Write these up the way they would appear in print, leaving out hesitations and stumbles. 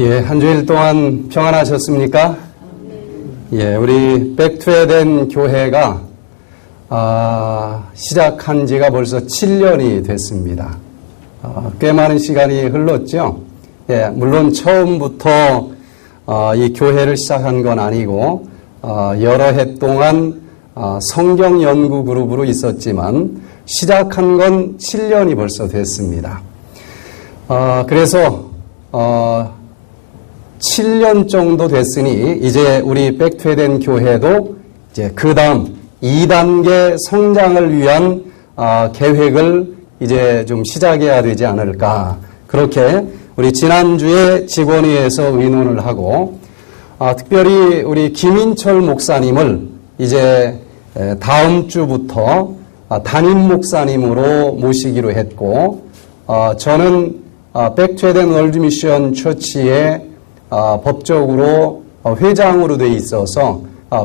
예, 한 주일 동안 평안하셨습니까? 예, 우리 백투에덴 교회가 시작한 지가 벌써 7년이 됐습니다. 꽤 많은 시간이 흘렀죠. 예, 물론 처음부터 이 교회를 시작한 건 아니고 여러 해 동안 성경 연구 그룹으로 있었지만 시작한 건 7년이 벌써 됐습니다. 그래서 7년 정도 됐으니 이제 우리 백투에덴 교회도 이제 그 다음 2단계 성장을 위한 계획을 이제 좀 시작해야 되지 않을까. 그렇게 우리 지난주에 직원회에서 의논을 하고 특별히 우리 김인철 목사님을 이제 다음 주부터 담임 목사님으로 모시기로 했고 저는 백투에덴 월드미션 처치의 법적으로 회장으로 돼 있어서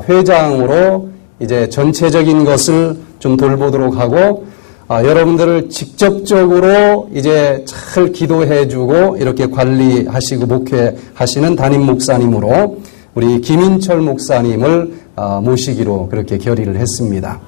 회장으로 이제 전체적인 것을 좀 돌보도록 하고 여러분들을 직접적으로 이제 잘 기도해주고 이렇게 관리하시고 목회하시는 담임 목사님으로 우리 김인철 목사님을 모시기로 그렇게 결의를 했습니다.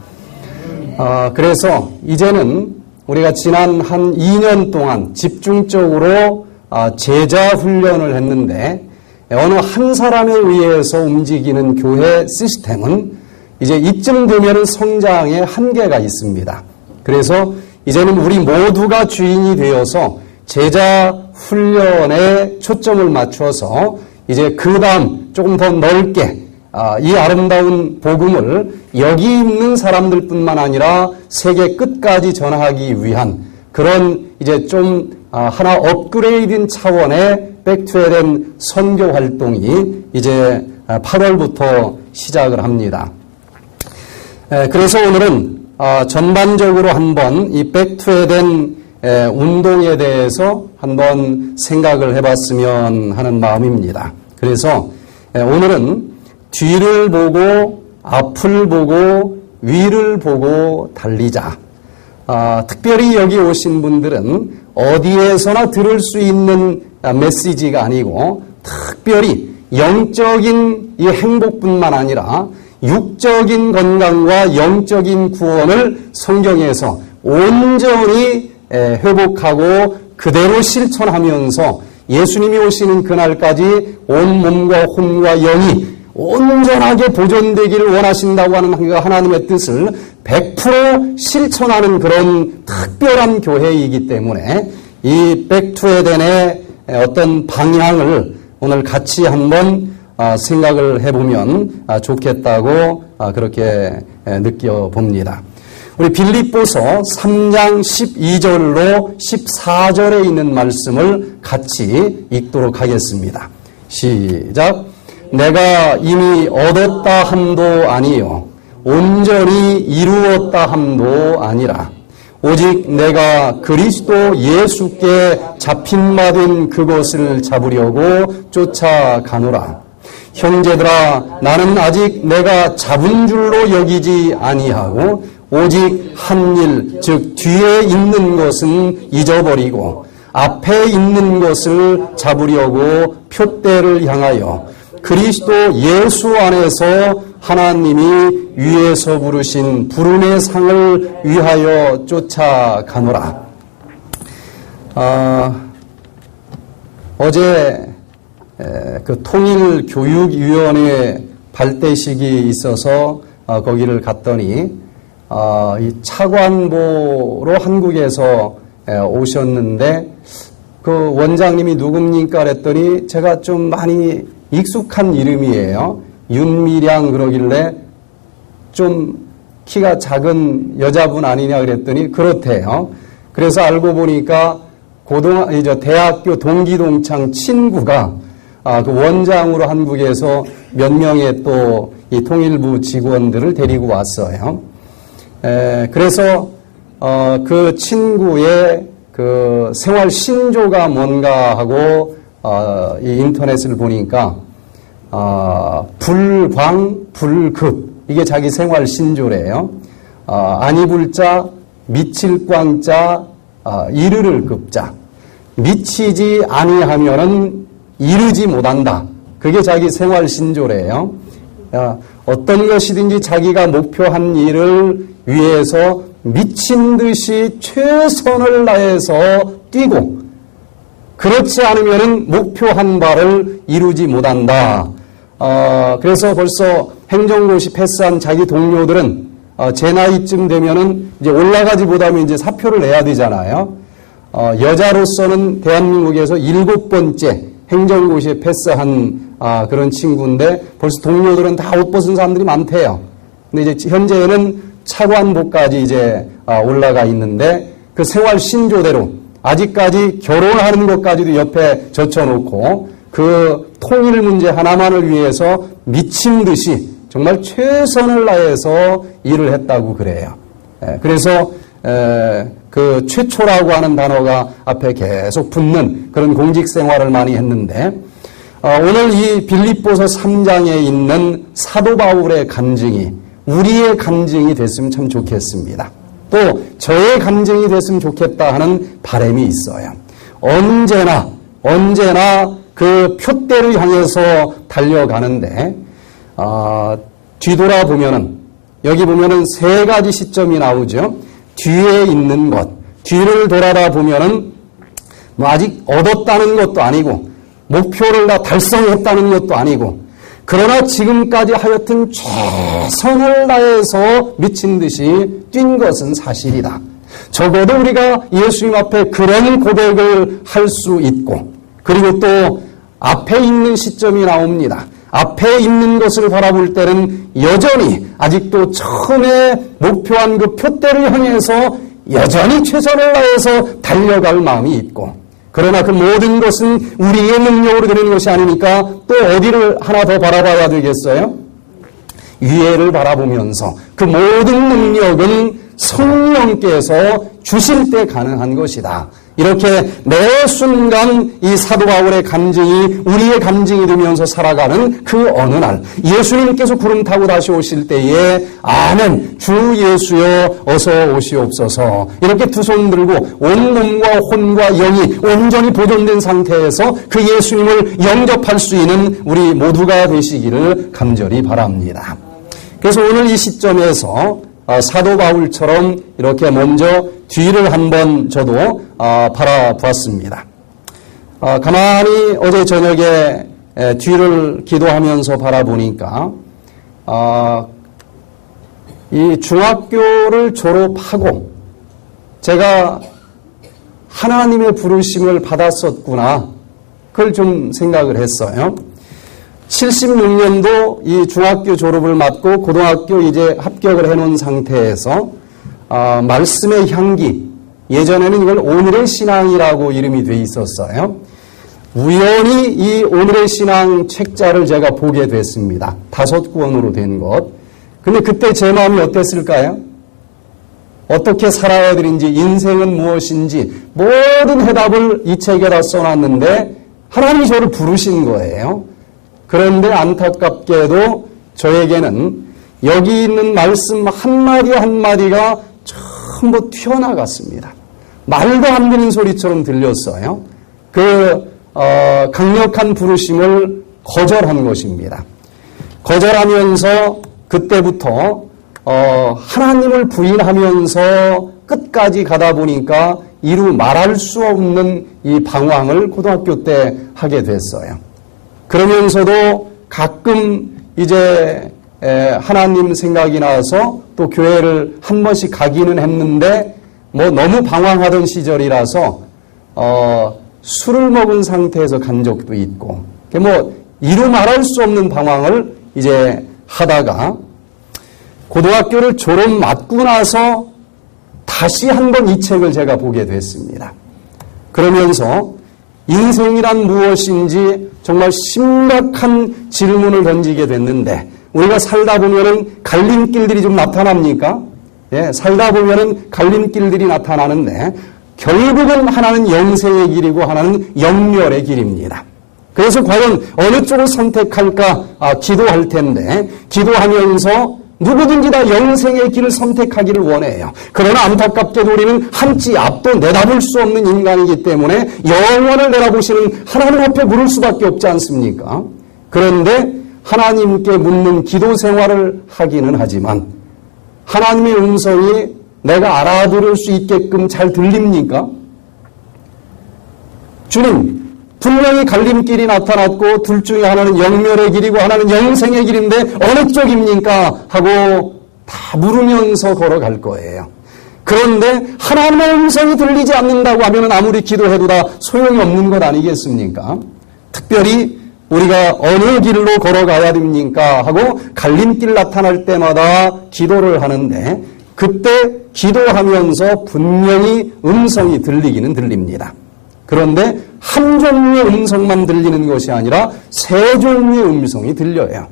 그래서 이제는 우리가 지난 한 2년 동안 집중적으로 제자 훈련을 했는데 어느 한 사람에 의해서 움직이는 교회 시스템은 이제 이쯤 되면 성장의 한계가 있습니다. 그래서 이제는 우리 모두가 주인이 되어서 제자 훈련에 초점을 맞춰서 이제 그 다음 조금 더 넓게 이 아름다운 복음을 여기 있는 사람들뿐만 아니라 세계 끝까지 전하기 위한 그런 이제 좀 하나 업그레이드인 차원의 백투에덴 선교 활동이 이제 8월부터 시작을 합니다. 그래서 오늘은 전반적으로 한번 이 백투에덴 운동에 대해서 한번 생각을 해봤으면 하는 마음입니다. 그래서 오늘은 뒤를 보고 앞을 보고 위를 보고 달리자. 특별히 여기 오신 분들은 어디에서나 들을 수 있는 메시지가 아니고 특별히 영적인 이 행복뿐만 아니라 육적인 건강과 영적인 구원을 성경에서 온전히 회복하고 그대로 실천하면서 예수님이 오시는 그날까지 온 몸과 혼과 영이 온전하게 보존되기를 원하신다고 하는 하나님의 뜻을 100% 실천하는 그런 특별한 교회이기 때문에 이 백투에덴의 어떤 방향을 오늘 같이 한번 생각을 해보면 좋겠다고 그렇게 느껴봅니다. 우리 빌립보서 3장 12절로 14절에 있는 말씀을 같이 읽도록 하겠습니다. 시작. 내가 이미 얻었다 함도 아니요 온전히 이루었다 함도 아니라 오직 내가 그리스도 예수께 잡힌 바 된 그것을 잡으려고 쫓아가노라. 형제들아 나는 아직 내가 잡은 줄로 여기지 아니하고 오직 한 일 즉 뒤에 있는 것은 잊어버리고 앞에 있는 것을 잡으려고 표대를 향하여 그리스도 예수 안에서 하나님이 위에서 부르신 부름의 상을 위하여 쫓아가노라. 어제 그 통일교육위원회 발대식이 있어서 거기를 갔더니 이 차관보로 한국에서 오셨는데 그 원장님이 누굽니까 그랬더니 제가 좀 많이 익숙한 이름이에요. 윤미량 그러길래 좀 키가 작은 여자분 아니냐 그랬더니 그렇대요. 그래서 알고 보니까 대학교 동기동창 친구가 그 원장으로 한국에서 몇 명의 또 이 통일부 직원들을 데리고 왔어요. 그래서 그 친구의 그 생활 신조가 뭔가 하고 이 인터넷을 보니까 불광 불급 이게 자기 생활 신조래요. 아니불자 미칠광자 이르를 급자 미치지 아니하면은 이루지 못한다. 그게 자기 생활 신조래요. 어떤 것이든지 자기가 목표한 일을 위해서 미친 듯이 최선을 다해서 뛰고 그렇지 않으면 목표한 바를 이루지 못한다. 그래서 벌써 행정고시 패스한 자기 동료들은 제 나이쯤 되면은 이제 올라가지 못하면 이제 사표를 내야 되잖아요. 여자로서는 대한민국에서 7번째 행정고시에 패스한 그런 친구인데 벌써 동료들은 다 옷 벗은 사람들이 많대요. 근데 이제 현재는 차관보까지 이제 올라가 있는데 그 생활 신조대로 아직까지 결혼하는 것까지도 옆에 젖혀놓고 그 통일 문제 하나만을 위해서 미친 듯이 정말 최선을 다해서 일을 했다고 그래요. 그래서 그 최초라고 하는 단어가 앞에 계속 붙는 그런 공직 생활을 많이 했는데 오늘 이 빌립보서 3장에 있는 사도 바울의 간증이 우리의 간증이 됐으면 참 좋겠습니다. 또 저의 간증이 됐으면 좋겠다 하는 바람이 있어요. 언제나 그 표대를 향해서 달려가는데 뒤돌아보면은 여기 보면은 세 가지 시점이 나오죠. 뒤에 있는 것, 뒤를 돌아다 보면은 뭐 아직 얻었다는 것도 아니고 목표를 다 달성했다는 것도 아니고 그러나 지금까지 하여튼 최선을 다해서 미친 듯이 뛴 것은 사실이다. 적어도 우리가 예수님 앞에 그런 고백을 할 수 있고 그리고 또 앞에 있는 시점이 나옵니다. 앞에 있는 것을 바라볼 때는 여전히 아직도 처음에 목표한 그 표대를 향해서 여전히 최선을 다해서 달려갈 마음이 있고 그러나 그 모든 것은 우리의 능력으로 되는 것이 아니니까 또 어디를 하나 더 바라봐야 되겠어요? 위에를 바라보면서 그 모든 능력은 성령께서 주실 때 가능한 것이다. 이렇게 매 순간 이 사도 바울의 간증이 우리의 간증이 되면서 살아가는 그 어느 날 예수님께서 구름 타고 다시 오실 때에 아멘 주 예수여 어서 오시옵소서 이렇게 두 손 들고 온 몸과 혼과 영이 온전히 보존된 상태에서 그 예수님을 영접할 수 있는 우리 모두가 되시기를 간절히 바랍니다. 그래서 오늘 이 시점에서 사도 바울처럼 이렇게 먼저 뒤를 한번 저도 바라보았습니다. 가만히 어제 저녁에 뒤를 기도하면서 바라보니까 이 중학교를 졸업하고 제가 하나님의 부르심을 받았었구나 그걸 좀 생각을 했어요. 76년도 이 중학교 졸업을 맞고 고등학교 이제 합격을 해놓은 상태에서 말씀의 향기 예전에는 이걸 오늘의 신앙이라고 이름이 돼 있었어요. 우연히 이 오늘의 신앙 책자를 제가 보게 됐습니다. 5권으로 된 것. 근데 그때 제 마음이 어땠을까요? 어떻게 살아야 되는지 인생은 무엇인지 모든 해답을 이 책에다 써놨는데 하나님이 저를 부르신 거예요. 그런데 안타깝게도 저에게는 여기 있는 말씀 한마디 한마디가 전부 튀어나갔습니다. 말도 안 되는 소리처럼 들렸어요. 그 강력한 부르심을 거절한 것입니다. 거절하면서 그때부터 하나님을 부인하면서 끝까지 가다 보니까 이루 말할 수 없는 이 방황을 고등학교 때 하게 됐어요. 그러면서도 가끔 이제 하나님 생각이 나서 또 교회를 한 번씩 가기는 했는데 뭐 너무 방황하던 시절이라서 술을 먹은 상태에서 간 적도 있고 뭐 이루 말할 수 없는 방황을 이제 하다가 고등학교를 졸업 맞고 나서 다시 한번 이 책을 제가 보게 됐습니다. 그러면서 인생이란 무엇인지 정말 심각한 질문을 던지게 됐는데 우리가 살다 보면은 갈림길들이 좀 나타납니까? 예, 살다 보면은 갈림길들이 나타나는데 결국은 하나는 영생의 길이고 하나는 영멸의 길입니다. 그래서 과연 어느 쪽을 선택할까 기도할 텐데 기도하면서 누구든지 다 영생의 길을 선택하기를 원해요. 그러나 안타깝게도 우리는 한치 앞도 내다볼 수 없는 인간이기 때문에 영원을 내다보시는 하나님 앞에 물을 수밖에 없지 않습니까? 그런데 하나님께 묻는 기도 생활을 하기는 하지만 하나님의 음성이 내가 알아들을 수 있게끔 잘 들립니까? 주님, 분명히 갈림길이 나타났고 둘 중에 하나는 영멸의 길이고 하나는 영생의 길인데 어느 쪽입니까? 하고 다 물으면서 걸어갈 거예요. 그런데 하나님의 음성이 들리지 않는다고 하면 아무리 기도해도 다 소용이 없는 것 아니겠습니까? 특별히 우리가 어느 길로 걸어가야 됩니까? 하고 갈림길 나타날 때마다 기도를 하는데 그때 기도하면서 분명히 음성이 들리기는 들립니다. 그런데 한 종류의 음성만 들리는 것이 아니라 세 종류의 음성이 들려요.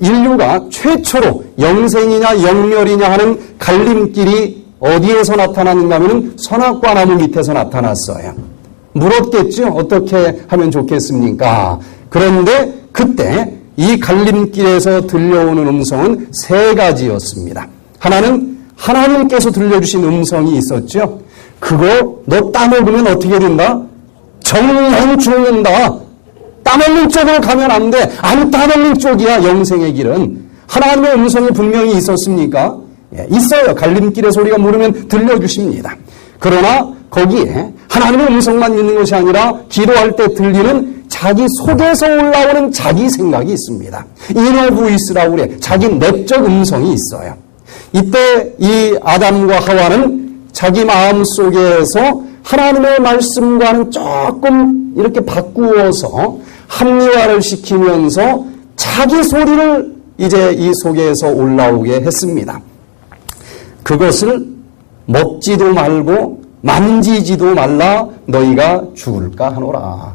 인류가 최초로 영생이냐 영멸이냐 하는 갈림길이 어디에서 나타났는가 하면 선악과 나무 밑에서 나타났어요. 물었겠죠? 어떻게 하면 좋겠습니까? 그런데 그때 이 갈림길에서 들려오는 음성은 세 가지였습니다. 하나는 하나님께서 들려주신 음성이 있었죠. 그거 너 따먹으면 어떻게 된다? 정령 죽는다. 따먹는 쪽으로 가면 안 돼. 안 따먹는 쪽이야 영생의 길은. 하나님의 음성이 분명히 있었습니까? 예, 있어요. 갈림길에서 우리가 물으면 들려주십니다. 그러나 거기에 하나님의 음성만 있는 것이 아니라 기도할 때 들리는 자기 속에서 올라오는 자기 생각이 있습니다. 이너 보이스라고 그래. 자기 내적 음성이 있어요. 이때 이 아담과 하와는 자기 마음속에서 하나님의 말씀과는 조금 이렇게 바꾸어서 합리화를 시키면서 자기 소리를 이제 이 속에서 올라오게 했습니다. 그것을 먹지도 말고 만지지도 말라 너희가 죽을까 하노라.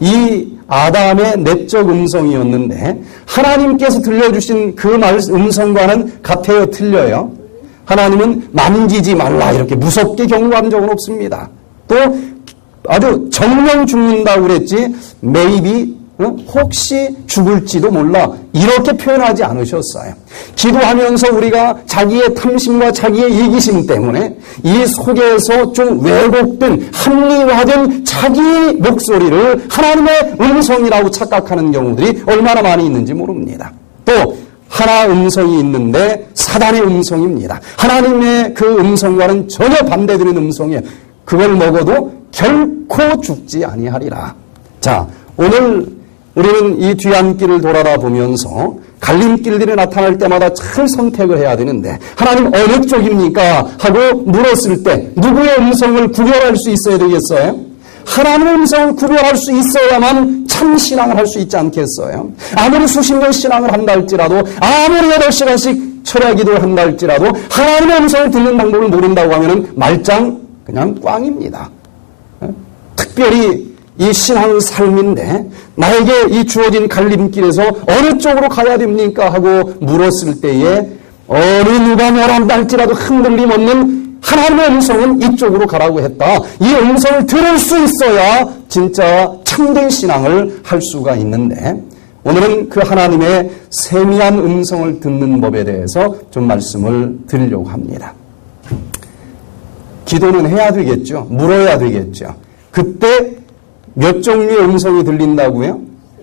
이 아담의 내적 음성이었는데 하나님께서 들려주신 그 음성과는 같아요, 틀려요? 하나님은 만지지 말라 이렇게 무섭게 경고한 적은 없습니다. 또 아주 정령 죽는다고 그랬지 maybe 혹시 죽을지도 몰라 이렇게 표현하지 않으셨어요. 기도하면서 우리가 자기의 탐심과 자기의 이기심 때문에 이 속에서 좀 왜곡된 합리화된 자기 목소리를 하나님의 음성이라고 착각하는 경우들이 얼마나 많이 있는지 모릅니다. 또 하나 음성이 있는데 사단의 음성입니다. 하나님의 그 음성과는 전혀 반대되는 음성이에요. 그걸 먹어도 결코 죽지 아니하리라. 자, 오늘 우리는 이 뒤안길을 돌아보면서 갈림길들이 나타날 때마다 잘 선택을 해야 되는데 하나님 어느 쪽입니까? 하고 물었을 때 누구의 음성을 구별할 수 있어야 되겠어요? 하나님의 음성을 구별할 수 있어야만 참 신앙을 할 수 있지 않겠어요? 아무리 수십 년 신앙을 한다 할지라도 아무리 8시간씩 철야 기도를 한다 할지라도 하나님의 음성을 듣는 방법을 모른다고 하면 말짱 그냥 꽝입니다. 특별히 이 신앙 삶인데 나에게 이 주어진 갈림길에서 어느 쪽으로 가야 됩니까? 하고 물었을 때에 어느 누가 뭐란다 할지라도 흔들림 없는 하나님의 음성은 이쪽으로 가라고 했다. 이 음성을 들을 수 있어야 진짜 참된 신앙을 할 수가 있는데 오늘은 그 하나님의 세미한 음성을 듣는 법에 대해서 좀 말씀을 드리려고 합니다. 기도는 해야 되겠죠. 물어야 되겠죠. 그때 몇 종류의 음성이 들린다고요?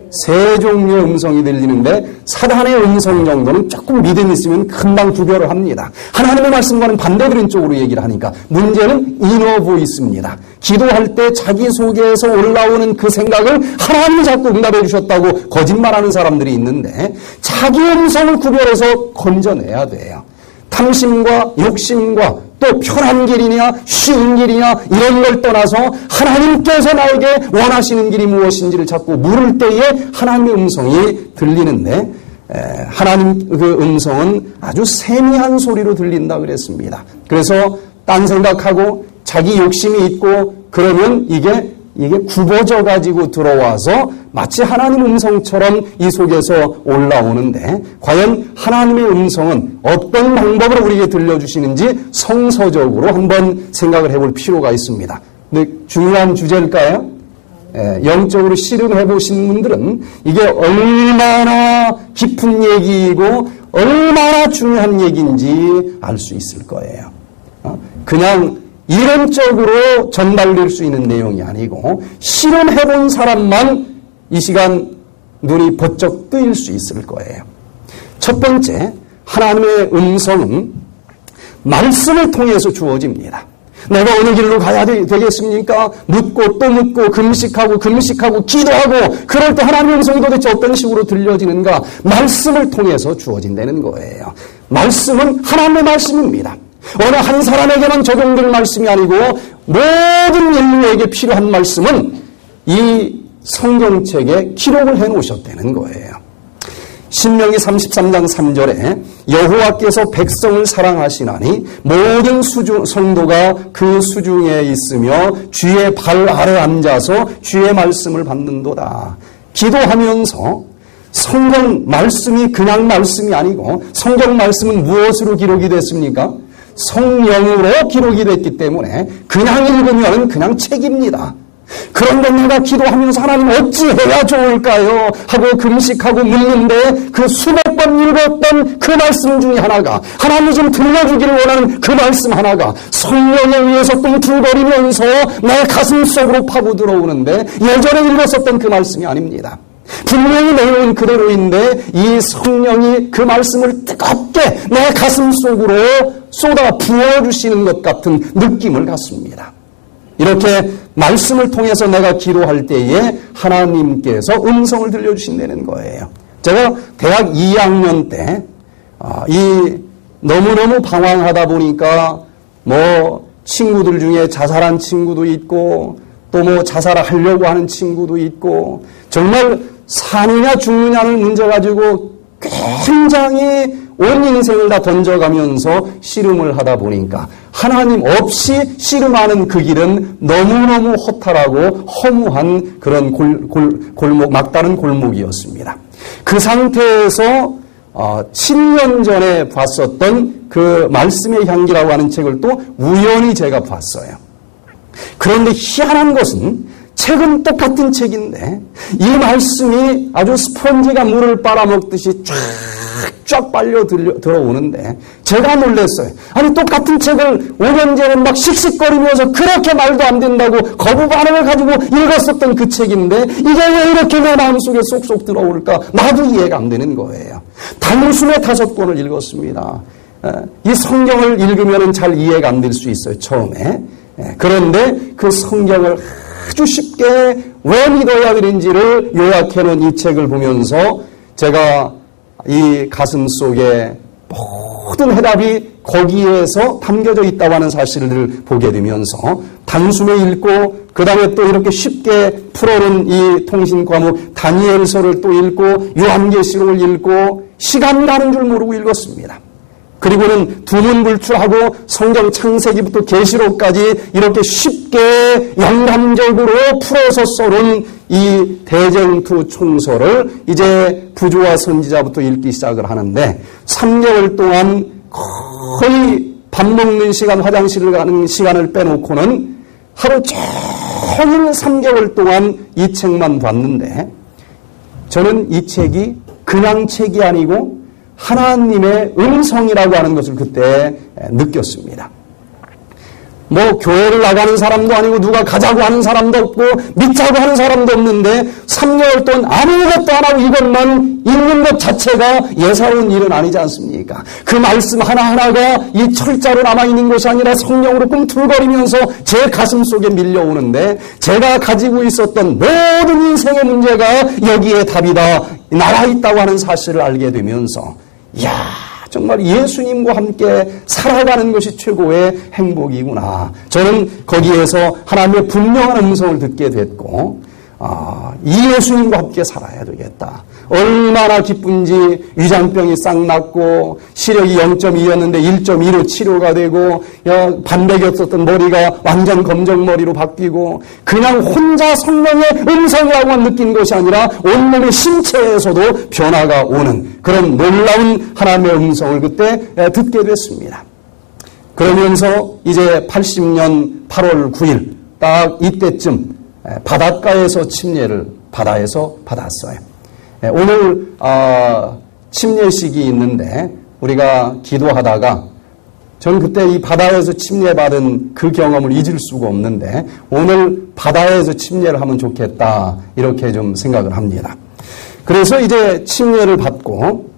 세 종류의 음성이 들리는데 사단의 음성 정도는 조금 믿음이 있으면 금방 구별을 합니다. 하나님의 말씀과는 반대되는 쪽으로 얘기를 하니까 문제는 이너 보이스입니다. 기도할 때 자기 속에서 올라오는 그 생각을 하나님이 자꾸 응답해 주셨다고 거짓말하는 사람들이 있는데 자기 음성을 구별해서 건져내야 돼요. 탐심과 욕심과 또 편한 길이냐 쉬운 길이냐 이런 걸 떠나서 하나님께서 나에게 원하시는 길이 무엇인지를 자꾸 물을 때에 하나님의 음성이 들리는데 하나님 그 음성은 아주 세미한 소리로 들린다 그랬습니다. 그래서 딴 생각하고 자기 욕심이 있고 그러면 이게 굽어져 가지고 들어와서 마치 하나님 음성처럼 이 속에서 올라오는데 과연 하나님의 음성은 어떤 방법으로 우리에게 들려주시는지 성서적으로 한번 생각을 해볼 필요가 있습니다. 근데 중요한 주제일까요? 영적으로 씨름해 보신 분들은 이게 얼마나 깊은 얘기이고 얼마나 중요한 얘기인지 알 수 있을 거예요. 그냥 이론적으로 전달될 수 있는 내용이 아니고 실험해 본 사람만 이 시간 눈이 번쩍 뜨일 수 있을 거예요. 첫 번째, 하나님의 음성은 말씀을 통해서 주어집니다. 내가 어느 길로 가야 되겠습니까? 묻고 또 묻고 금식하고 기도하고 그럴 때 하나님의 음성이 도대체 어떤 식으로 들려지는가? 말씀을 통해서 주어진다는 거예요. 말씀은 하나님의 말씀입니다. 어느 한 사람에게만 적용될 말씀이 아니고 모든 인류에게 필요한 말씀은 이 성경책에 기록을 해놓으셨다는 거예요. 신명기 33장 3절에 여호와께서 백성을 사랑하시나니 모든 성도가 그 수중에 있으며 주의 발 아래 앉아서 주의 말씀을 받는도다. 기도하면서 성경 말씀이 그냥 말씀이 아니고 성경 말씀은 무엇으로 기록이 됐습니까? 성령으로 기록이 됐기 때문에 그냥 읽으면 그냥 책입니다. 그런데 내가 기도하면서 하나님 어찌 해야 좋을까요? 하고 금식하고 묻는데 그 수백 번 읽었던 그 말씀 중에 하나가 하나님이 좀 들려주기를 원하는 그 말씀 하나가 성령에 의해서 꿈틀거리면서 내 가슴 속으로 파고 들어오는데 예전에 읽었었던 그 말씀이 아닙니다. 분명히 내용은 그대로인데 이 성령이 그 말씀을 뜨겁게 내 가슴 속으로 쏟아 부어주시는 것 같은 느낌을 갖습니다. 이렇게 말씀을 통해서 내가 기도할 때에 하나님께서 음성을 들려주신다는 거예요. 제가 대학 2학년 때 너무너무 방황하다 보니까 친구들 중에 자살한 친구도 있고 또 자살하려고 하는 친구도 있고 정말 사느냐 죽느냐를 문제 가지고 굉장히 온 인생을 다 던져가면서 씨름을 하다 보니까 하나님 없이 씨름하는 그 길은 너무너무 허탈하고 허무한 그런 골목, 막다른 골목이었습니다. 그 상태에서 7년 전에 봤었던 그 말씀의 향기라고 하는 책을 또 우연히 제가 봤어요. 그런데 희한한 것은 책은 똑같은 책인데 이 말씀이 아주 스펀지가 물을 빨아먹듯이 쫙 빨려 들어오는데 제가 놀랐어요. 아니 똑같은 책을 5년 전에 막 씩씩거리면서 그렇게 말도 안 된다고 거부 반응을 가지고 읽었었던 그 책인데 이게 왜 이렇게 내 마음속에 쏙쏙 들어올까? 나도 이해가 안 되는 거예요. 단숨에 5권을 읽었습니다. 이 성경을 읽으면 잘 이해가 안 될 수 있어요. 처음에. 그런데 그 성경을 아주 쉽게 왜 믿어야 되는지를 요약해놓은 이 책을 보면서 제가 이 가슴 속에 모든 해답이 거기에서 담겨져 있다고 하는 사실을 보게 되면서 단숨에 읽고 그 다음에 또 이렇게 쉽게 풀어놓은 이 통신 과목 다니엘서를 또 읽고 요한계시록을 읽고 시간 가는 줄 모르고 읽었습니다. 그리고는 두문불출하고 성경 창세기부터 계시록까지 이렇게 쉽게 영감적으로 풀어서 써놓은 이 대쟁투 총서를 이제 부조와 선지자부터 읽기 시작을 하는데 3개월 동안 거의 밥 먹는 시간, 화장실을 가는 시간을 빼놓고는 하루 종일 3개월 동안 이 책만 봤는데 저는 이 책이 그냥 책이 아니고 하나님의 음성이라고 하는 것을 그때 느꼈습니다. 교회를 나가는 사람도 아니고 누가 가자고 하는 사람도 없고 믿자고 하는 사람도 없는데 3개월 동안 아무것도 안 하고 이것만 읽는 것 자체가 예사로운 일은 아니지 않습니까? 그 말씀 하나하나가 이 철자로 남아있는 것이 아니라 성령으로 꿈틀거리면서 제 가슴 속에 밀려오는데 제가 가지고 있었던 모든 인생의 문제가 여기에 답이다 나와있다고 하는 사실을 알게 되면서 이야 정말 예수님과 함께 살아가는 것이 최고의 행복이구나. 저는 거기에서 하나님의 분명한 음성을 듣게 됐고 이 예수님과 함께 살아야 되겠다. 얼마나 기쁜지 위장병이 싹 났고 시력이 0.2였는데 1.2로 치료가 되고 반백이었었던 머리가 완전 검정머리로 바뀌고 그냥 혼자 성령의 음성이라고만 느낀 것이 아니라 온몸의 신체에서도 변화가 오는 그런 놀라운 하나님의 음성을 그때 듣게 됐습니다. 그러면서 이제 80년 8월 9일 딱 이때쯤 바닷가에서 침례를 바다에서 받았어요. 오늘 침례식이 있는데 우리가 기도하다가 저는 그때 이 바다에서 침례받은 그 경험을 잊을 수가 없는데 오늘 바다에서 침례를 하면 좋겠다 이렇게 좀 생각을 합니다. 그래서 이제 침례를 받고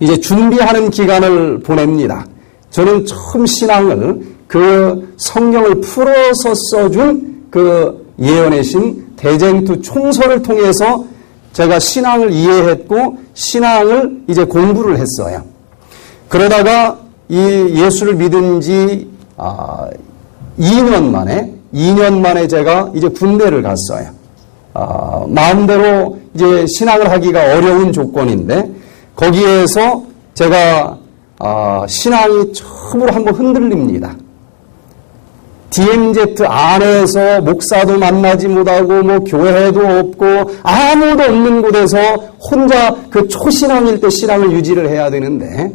이제 준비하는 기간을 보냅니다. 저는 처음 신앙을 그 성경을 풀어서 써준 그 예언의 신 대쟁투 총서를 통해서 제가 신앙을 이해했고 신앙을 이제 공부를 했어요. 그러다가 이 예수를 믿은 지 2년 만에 제가 이제 군대를 갔어요. 마음대로 이제 신앙을 하기가 어려운 조건인데 거기에서 제가 신앙이 처음으로 한번 흔들립니다. DMZ 안에서 목사도 만나지 못하고 뭐 교회도 없고 아무도 없는 곳에서 혼자 그 초신앙일 때 신앙을 유지를 해야 되는데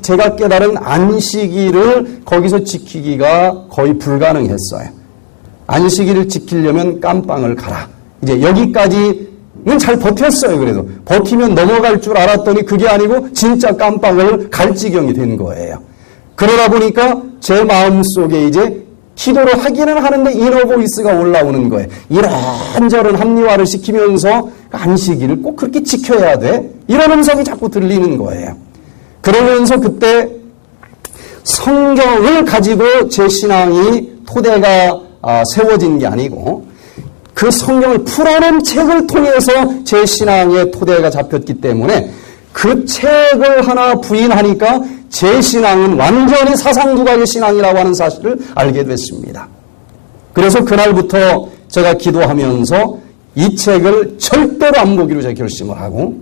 제가 깨달은 안식일을 거기서 지키기가 거의 불가능했어요. 안식일을 지키려면 깜빵을 가라. 이제 여기까지는 잘 버텼어요. 그래도 버티면 넘어갈 줄 알았더니 그게 아니고 진짜 깜빵을 갈 지경이 된 거예요. 그러다 보니까 제 마음속에 이제 기도를 하기는 하는데 이너 보이스가 올라오는 거예요. 이런저런 합리화를 시키면서 안식일을 꼭 그렇게 지켜야 돼? 이런 음성이 자꾸 들리는 거예요. 그러면서 그때 성경을 가지고 제 신앙이 토대가 세워진 게 아니고 그 성경을 풀어낸 책을 통해서 제 신앙의 토대가 잡혔기 때문에 그 책을 하나 부인하니까 제 신앙은 완전히 사상두각의 신앙이라고 하는 사실을 알게 됐습니다. 그래서 그날부터 제가 기도하면서 이 책을 절대로 안 보기로 제가 결심을 하고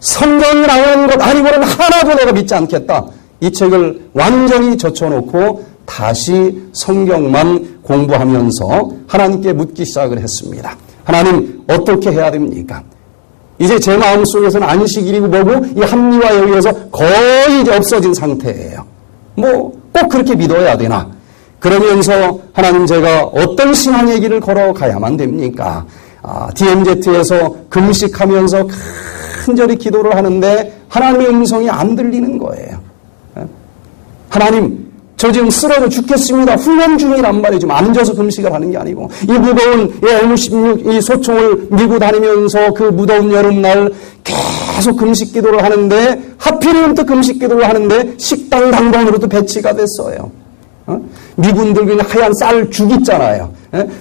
성경이 나오는 것 아니고는 하나도 내가 믿지 않겠다. 이 책을 완전히 젖혀놓고 다시 성경만 공부하면서 하나님께 묻기 시작을 했습니다. 하나님 어떻게 해야 됩니까? 이제 제 마음속에서는 안식일이고 뭐고 이 합리화에 의해서 거의 이제 없어진 상태예요. 뭐 꼭 그렇게 믿어야 되나? 그러면서 하나님 제가 어떤 신앙의 길을 걸어가야만 됩니까? DMZ에서 금식하면서 간절히 기도를 하는데 하나님의 음성이 안 들리는 거예요. 하나님 저 지금 쓰러져 죽겠습니다. 훈련 중이란 말이죠. 앉아서 금식을 하는 게 아니고 이 무거운 M16 이 소총을 밀고 다니면서 그 무더운 여름날 계속 금식 기도를 하는데 하필이면 또 금식 기도를 하는데 식당 당번으로도 배치가 됐어요. 미군들 그냥 하얀 쌀죽 있잖아요.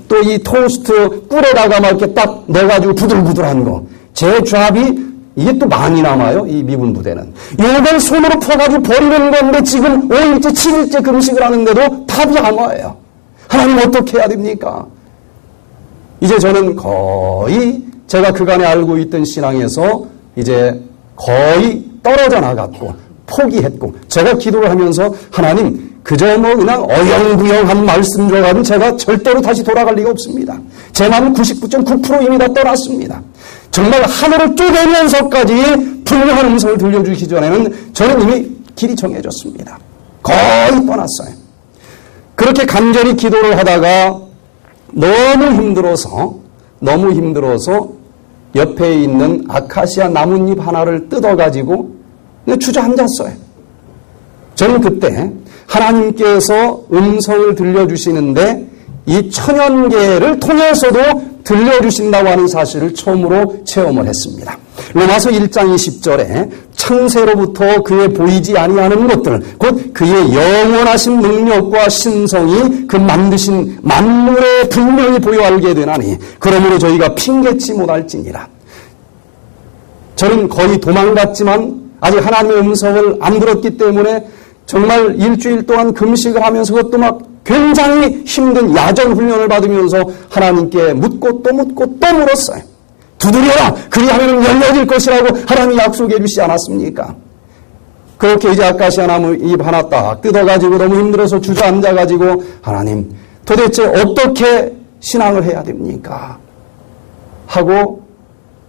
또 이 토스트 꿀에다가 막 이렇게 딱 넣어가지고 부들부들한 거. 제 잡이 이게 또 많이 남아요. 이 미군 부대는. 이걸 손으로 퍼가지고 버리는 건데 지금 5일째 7일째 금식을 하는데도 답이 안 와요. 하나님 어떻게 해야 됩니까? 이제 저는 거의 제가 그간에 알고 있던 신앙에서 이제 거의 떨어져 나갔고 포기했고 제가 기도를 하면서 하나님 그저 뭐 그냥 어영부영한 말씀 줘가지고 제가 절대로 다시 돌아갈 리가 없습니다. 제 마음은 99.9% 이미 다 떠났습니다. 정말 하늘을 쪼개면서까지 분명한 음성을 들려주기 전에는 저는 이미 길이 정해졌습니다. 거의 떠났어요. 그렇게 간절히 기도를 하다가 너무 힘들어서 옆에 있는 아카시아 나뭇잎 하나를 뜯어가지고 주저앉았어요. 저는 그때 하나님께서 음성을 들려주시는데 이 천연계를 통해서도 들려주신다고 하는 사실을 처음으로 체험을 했습니다. 로마서 1장 20절에 창세로부터 그의 보이지 아니하는 것들 곧 그의 영원하신 능력과 신성이 그 만드신 만물에 분명히 보여 알게 되나니 그러므로 저희가 핑계치 못할지니라. 저는 거의 도망갔지만 아직 하나님의 음성을 안 들었기 때문에 정말 일주일 동안 금식을 하면서 그것도 막 굉장히 힘든 야전 훈련을 받으면서 하나님께 묻고 또 물었어요. 두드려라! 그리하면 열려질 것이라고 하나님이 약속해 주시지 않았습니까? 그렇게 이제 아카시아 나무 잎 하나 딱 뜯어가지고 너무 힘들어서 주저앉아가지고 하나님 도대체 어떻게 신앙을 해야 됩니까? 하고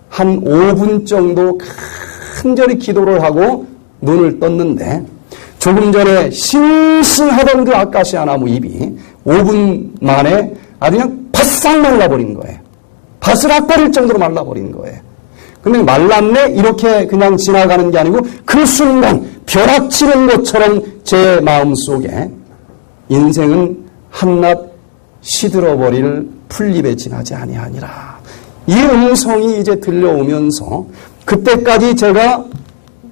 한 5분 정도 간절히 기도를 하고 눈을 떴는데 조금 전에 싱싱하던 그 아카시아 나무 잎이 5분 만에 아주 그냥 바싹 말라버린 거예요. 바스락거릴 정도로 말라버린 거예요. 근데 말랐네 이렇게 그냥 지나가는 게 아니고 그 순간 벼락치는 것처럼 제 마음속에 인생은 한낱 시들어버릴 풀잎에 지나지 아니하니라. 이 음성이 이제 들려오면서 그때까지 제가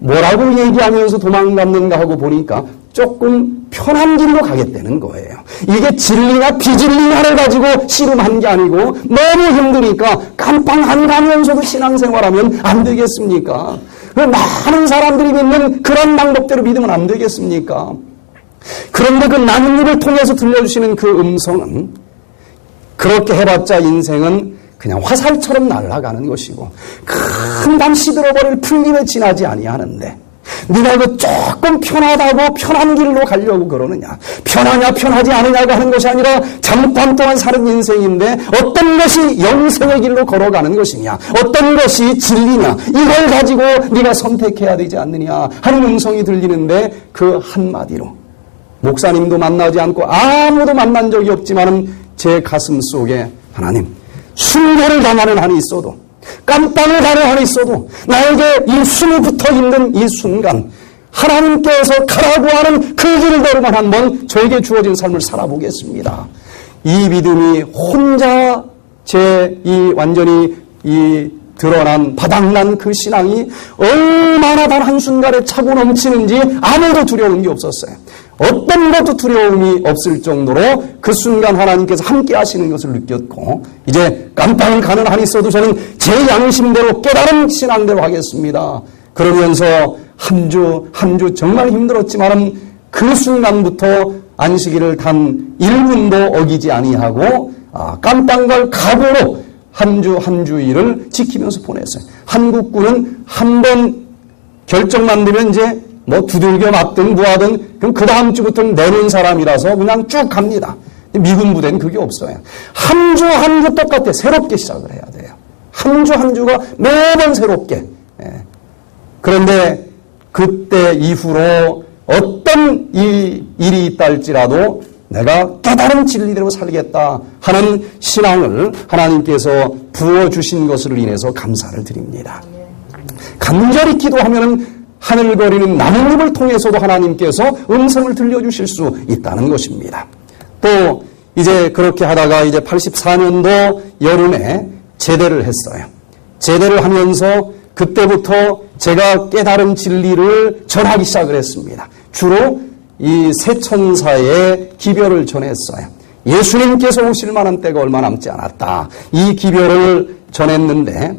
뭐라고 얘기하면서 도망갔는가 하고 보니까 조금 편한 길로 가겠다는 거예요. 이게 진리나 비진리나를 가지고 씨름한 게 아니고 너무 힘드니까 깜빵 안 가면서도 신앙생활하면 안 되겠습니까? 많은 사람들이 믿는 그런 방법대로 믿으면 안 되겠습니까? 그런데 그 나뭇잎을 통해서 들려주시는 그 음성은 그렇게 해봤자 인생은 그냥 화살처럼 날아가는 것이고 금방 시들어버릴 풀잎에 지나지 아니하는데 네가 그 조금 편하다고 편한 길로 가려고 그러느냐, 편하냐 편하지 않으냐고 하는 것이 아니라 잠깐 동안 사는 인생인데 어떤 것이 영생의 길로 걸어가는 것이냐, 어떤 것이 진리냐, 이걸 가지고 네가 선택해야 되지 않느냐 하는 음성이 들리는데 그 한마디로 목사님도 만나지 않고 아무도 만난 적이 없지만은 제 가슴 속에 하나님, 순교를 당하는 한이 있어도 깜빵을 가는 한이 있어도 나에게 이 숨이 붙어있는 이 순간 하나님께서 가라고 하는 그 길대로만 한번 저에게 주어진 삶을 살아보겠습니다. 이 믿음이 혼자 제 이 완전히 이 드러난 바닥난 그 신앙이 얼마나 단 한순간에 차고 넘치는지 아무도 두려운 게 없었어요. 어떤 것도 두려움이 없을 정도로 그 순간 하나님께서 함께 하시는 것을 느꼈고 이제 깜빵을 가는 한이 있어도 저는 제 양심대로 깨달은 신앙대로 하겠습니다. 그러면서 한 주 정말 힘들었지만 그 순간부터 안식일을 단 1분도 어기지 아니하고 깜빵 갈 각오로 한 주 일을 지키면서 보냈어요. 한국군은 한 번 결정만 되면 이제 뭐 두들겨 맞든 뭐하든 그럼 그 다음 주부터는 내놓은 사람이라서 그냥 쭉 갑니다. 미군 부대는 그게 없어요. 한 주 똑같아. 새롭게 시작을 해야 돼요. 한 주가 매번 새롭게. 그런데 그때 이후로 어떤 일이 있다 할지라도 내가 깨달은 진리대로 살겠다 하는 신앙을 하나님께서 부어주신 것으로 인해서 감사를 드립니다. 간절히 기도하면은 하늘거리는 나뭇잎을 통해서도 하나님께서 음성을 들려주실 수 있다는 것입니다. 또 이제 그렇게 하다가 이제 84년도 여름에 제대를 했어요. 제대를 하면서 그때부터 제가 깨달은 진리를 전하기 시작을 했습니다. 주로 이 새천사의 기별을 전했어요. 예수님께서 오실 만한 때가 얼마 남지 않았다. 이 기별을 전했는데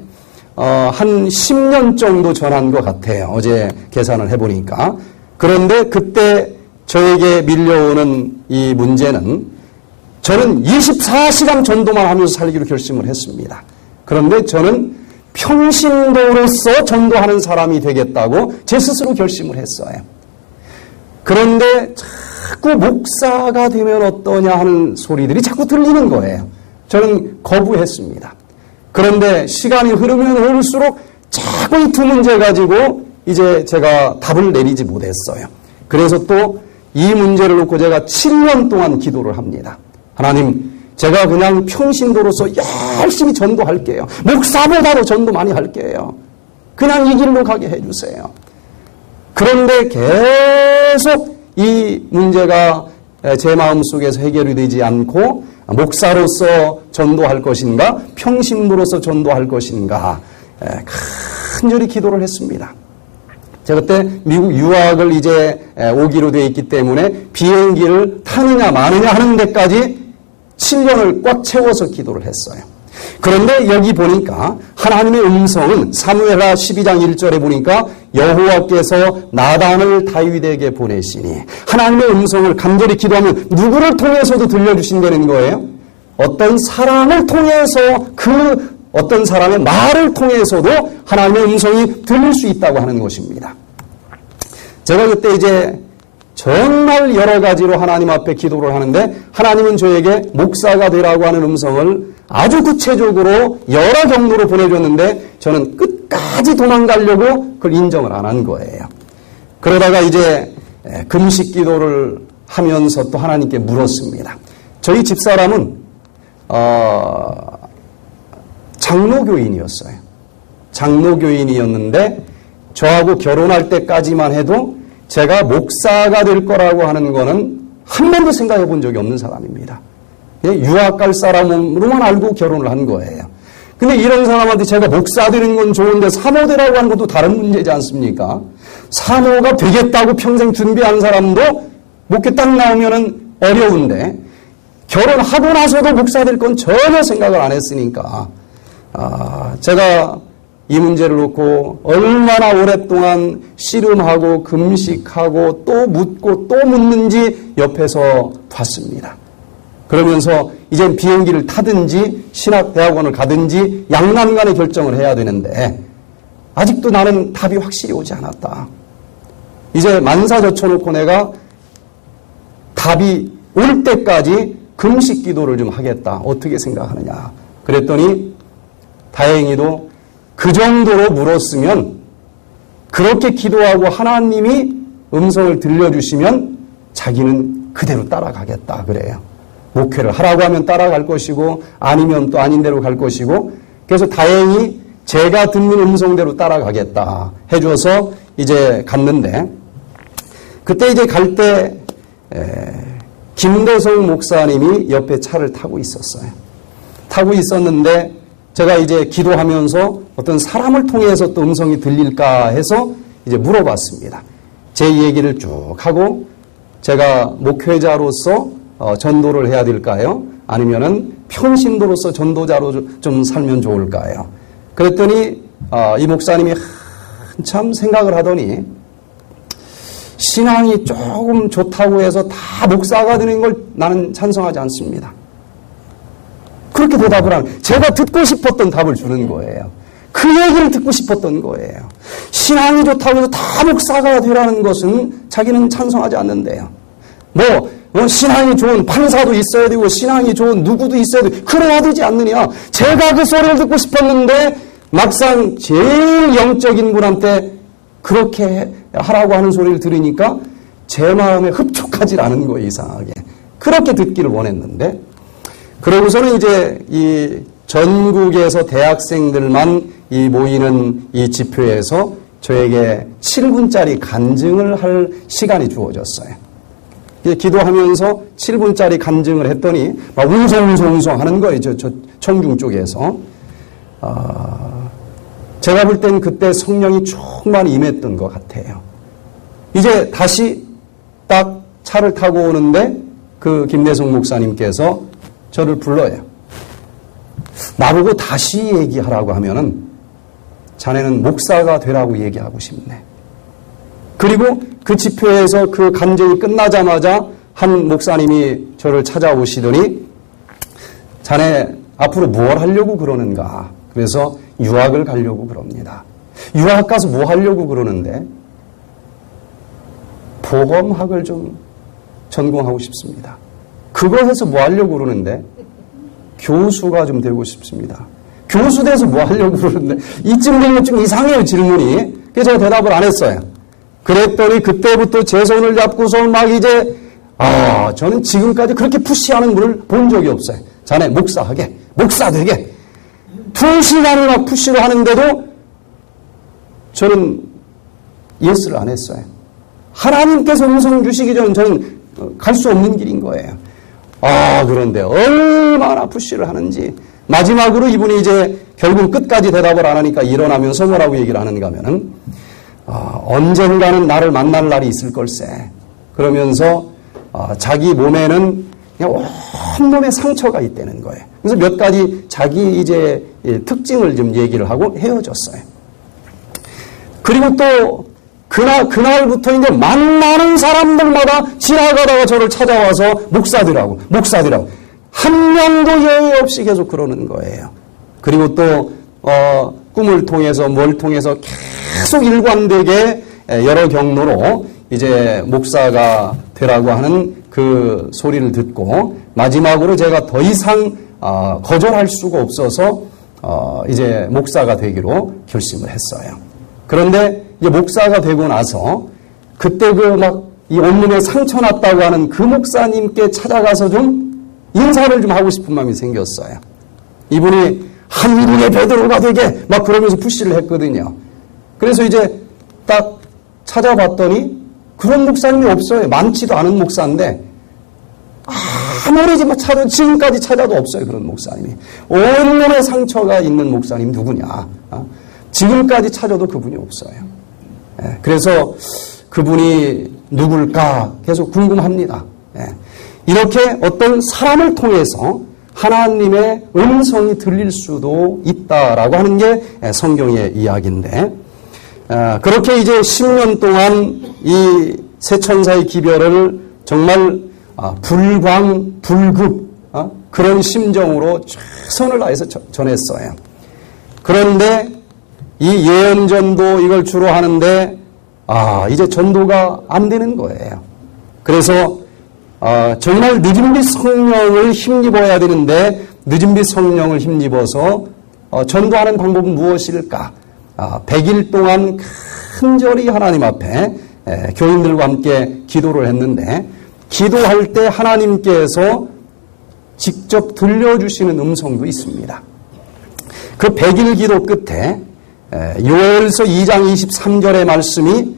한 10년 정도 전한 것 같아요. 어제 계산을 해보니까. 그런데 그때 저에게 밀려오는 이 문제는 저는 24시간 전도만 하면서 살기로 결심을 했습니다. 그런데 저는 평신도로서 전도하는 사람이 되겠다고 제 스스로 결심을 했어요. 그런데 자꾸 목사가 되면 어떠냐 하는 소리들이 자꾸 들리는 거예요. 저는 거부했습니다. 그런데 시간이 흐르면 흐를수록 자꾸 이 두 문제 가지고 이제 제가 답을 내리지 못했어요. 그래서 또 이 문제를 놓고 제가 7년 동안 기도를 합니다. 하나님, 제가 그냥 평신도로서 열심히 전도할게요. 목사보다도 전도 많이 할게요. 그냥 이 길로 가게 해주세요. 그런데 계속 이 문제가 제 마음속에서 해결이 되지 않고 목사로서 전도할 것인가 평신도로서 전도할 것인가 간절히 기도를 했습니다. 제가 그때 미국 유학을 이제 오기로 되어 있기 때문에 비행기를 타느냐 마느냐 하는 데까지 7년을 꽉 채워서 기도를 했어요. 그런데 여기 보니까 하나님의 음성은 사무엘하 12장 1절에 보니까 여호와께서 나단을 다윗에게 보내시니 하나님의 음성을 간절히 기도하면 누구를 통해서도 들려주신다는 거예요. 어떤 사람을 통해서 그 어떤 사람의 말을 통해서도 하나님의 음성이 들릴 수 있다고 하는 것입니다. 제가 그때 이제 정말 여러 가지로 하나님 앞에 기도를 하는데 하나님은 저에게 목사가 되라고 하는 음성을 아주 구체적으로 여러 경로로 보내줬는데 저는 끝까지 도망가려고 그걸 인정을 안 한 거예요. 그러다가 이제 금식 기도를 하면서 또 하나님께 물었습니다. 저희 집사람은 장로교인이었어요. 장로교인이었는데 저하고 결혼할 때까지만 해도 제가 목사가 될 거라고 하는 거는 한 번도 생각해 본 적이 없는 사람입니다. 유학 갈 사람으로만 알고 결혼을 한 거예요. 근데 이런 사람한테 제가 목사 되는 건 좋은데 사모 되라고 하는 것도 다른 문제지 않습니까? 사모가 되겠다고 평생 준비한 사람도 목회 딱 나오면은 어려운데 결혼하고 나서도 목사 될 건 전혀 생각을 안 했으니까 제가 이 문제를 놓고 얼마나 오랫동안 씨름하고 금식하고 또 묻고 또 묻는지 옆에서 봤습니다. 그러면서 이젠 비행기를 타든지 신학대학원을 가든지 양난간의 결정을 해야 되는데 아직도 나는 답이 확실히 오지 않았다. 이제 만사 젖혀놓고 내가 답이 올 때까지 금식 기도를 좀 하겠다. 어떻게 생각하느냐. 그랬더니 다행히도 그 정도로 물었으면 그렇게 기도하고 하나님이 음성을 들려주시면 자기는 그대로 따라가겠다 그래요. 목회를 하라고 하면 따라갈 것이고 아니면 또 아닌 대로 갈 것이고 그래서 다행히 제가 듣는 음성대로 따라가겠다 해줘서 이제 갔는데 그때 이제 갈 때 김대성 목사님이 옆에 차를 타고 있었어요. 타고 있었는데 제가 이제 기도하면서 어떤 사람을 통해서 또 음성이 들릴까 해서 이제 물어봤습니다. 제 얘기를 쭉 하고 제가 목회자로서 전도를 해야 될까요? 아니면은 평신도로서 전도자로 좀 살면 좋을까요? 그랬더니 이 목사님이 한참 생각을 하더니 신앙이 조금 좋다고 해서 다 목사가 되는 걸 나는 찬성하지 않습니다. 그렇게 대답을 하면 제가 듣고 싶었던 답을 주는 거예요. 그 얘기를 듣고 싶었던 거예요. 신앙이 좋다고 해서 다 목사가 되라는 것은 자기는 찬성하지 않는데요. 신앙이 좋은 판사도 있어야 되고 신앙이 좋은 누구도 있어야 되고 그래야 되지 않느냐. 제가 그 소리를 듣고 싶었는데 막상 제일 영적인 분한테 그렇게 하라고 하는 소리를 들으니까 제 마음에 흡족하지 않은 거예요. 이상하게. 그렇게 듣기를 원했는데 그러고서는 이제 이 전국에서 대학생들만 이 모이는 이 집회에서 저에게 7분짜리 간증을 할 시간이 주어졌어요. 기도하면서 7분짜리 간증을 했더니 막 웅성웅성 하는 거예요. 저 청중 쪽에서. 제가 볼 땐 그때 성령이 충만히 임했던 것 같아요. 이제 다시 딱 차를 타고 오는데 그 김대성 목사님께서 저를 불러요. 나보고 다시 얘기하라고 하면은 자네는 목사가 되라고 얘기하고 싶네. 그리고 그 집회에서 그 간증이 끝나자마자 한 목사님이 저를 찾아오시더니 자네 앞으로 뭘 하려고 그러는가. 그래서 유학을 가려고 그럽니다. 유학 가서 뭐 하려고 그러는데 보험학을 좀 전공하고 싶습니다. 그걸 해서 뭐 하려고 그러는데 교수가 좀 되고 싶습니다. 교수 돼서 뭐 하려고 그러는데 이쯤 되면 좀 이상해요 질문이. 그래서 제가 대답을 안 했어요. 그랬더니 그때부터 제 손을 잡고서 막 이제 저는 지금까지 그렇게 푸시하는 분을 본 적이 없어요. 자네 목사하게 목사 되게 2시간을 막 푸시를 하는데도 저는 예스를 안 했어요. 하나님께서 음성 주시기 전에 저는 갈 수 없는 길인 거예요. 그런데 얼마나 푸시를 하는지 마지막으로 이분이 이제 결국 끝까지 대답을 안 하니까 일어나면서 뭐라고 얘기를 하는가 하면은 언젠가는 나를 만날 날이 있을 걸세. 그러면서 자기 몸에는 그냥 온몸에 상처가 있다는 거예요. 그래서 몇 가지 자기 이제 특징을 좀 얘기를 하고 헤어졌어요. 그리고 또 그날부터 이제 만나는 사람들마다 지나가다가 저를 찾아와서 목사들하고 한 명도 예외 없이 계속 그러는 거예요. 그리고 또 꿈을 통해서 뭘 통해서 계속 일관되게 여러 경로로 이제 목사가 되라고 하는 그 소리를 듣고 마지막으로 제가 더 이상 거절할 수가 없어서 이제 목사가 되기로 결심을 했어요. 그런데 이제 목사가 되고 나서 그때 그 막 이 온몸에 상처 났다고 하는 그 목사님께 찾아가서 좀 인사를 좀 하고 싶은 마음이 생겼어요. 이분이 한국의 베드로가 되게 막 그러면서 푸시를 했거든요. 그래서 이제 딱 찾아봤더니 그런 목사님이 없어요. 많지도 않은 목사인데 아무리 지금까지 찾아도 없어요. 그런 목사님이. 온몸에 상처가 있는 목사님 누구냐. 지금까지 찾아도 그분이 없어요. 그래서 그분이 누굴까 계속 궁금합니다. 이렇게 어떤 사람을 통해서 하나님의 음성이 들릴 수도 있다라고 하는 게 성경의 이야기인데, 그렇게 이제 10년 동안 이 세 천사의 기별을 정말 불광불급 그런 심정으로 최선을 다해서 전했어요. 그런데 이 예언전도 이걸 주로 하는데 이제 전도가 안 되는 거예요. 그래서 정말 늦은빛 성령을 힘입어야 되는데 늦은빛 성령을 힘입어서 전도하는 방법은 무엇일까? 100일 동안 간절히 하나님 앞에 교인들과 함께 기도를 했는데, 기도할 때 하나님께서 직접 들려주시는 음성도 있습니다. 그 100일 기도 끝에 요엘서 2장 23절의 말씀이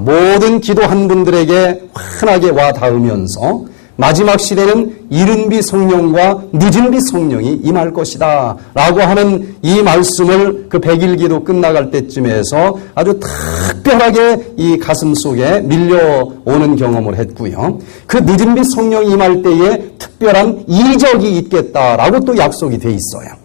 모든 기도한 분들에게 환하게 와 닿으면서 마지막 시대는 이른비 성령과 늦은비 성령이 임할 것이다 라고 하는 이 말씀을 그 100일 기도 끝나갈 때쯤에서 아주 특별하게 이 가슴 속에 밀려오는 경험을 했고요. 그 늦은비 성령이 임할 때에 특별한 이적이 있겠다라고 또 약속이 돼 있어요.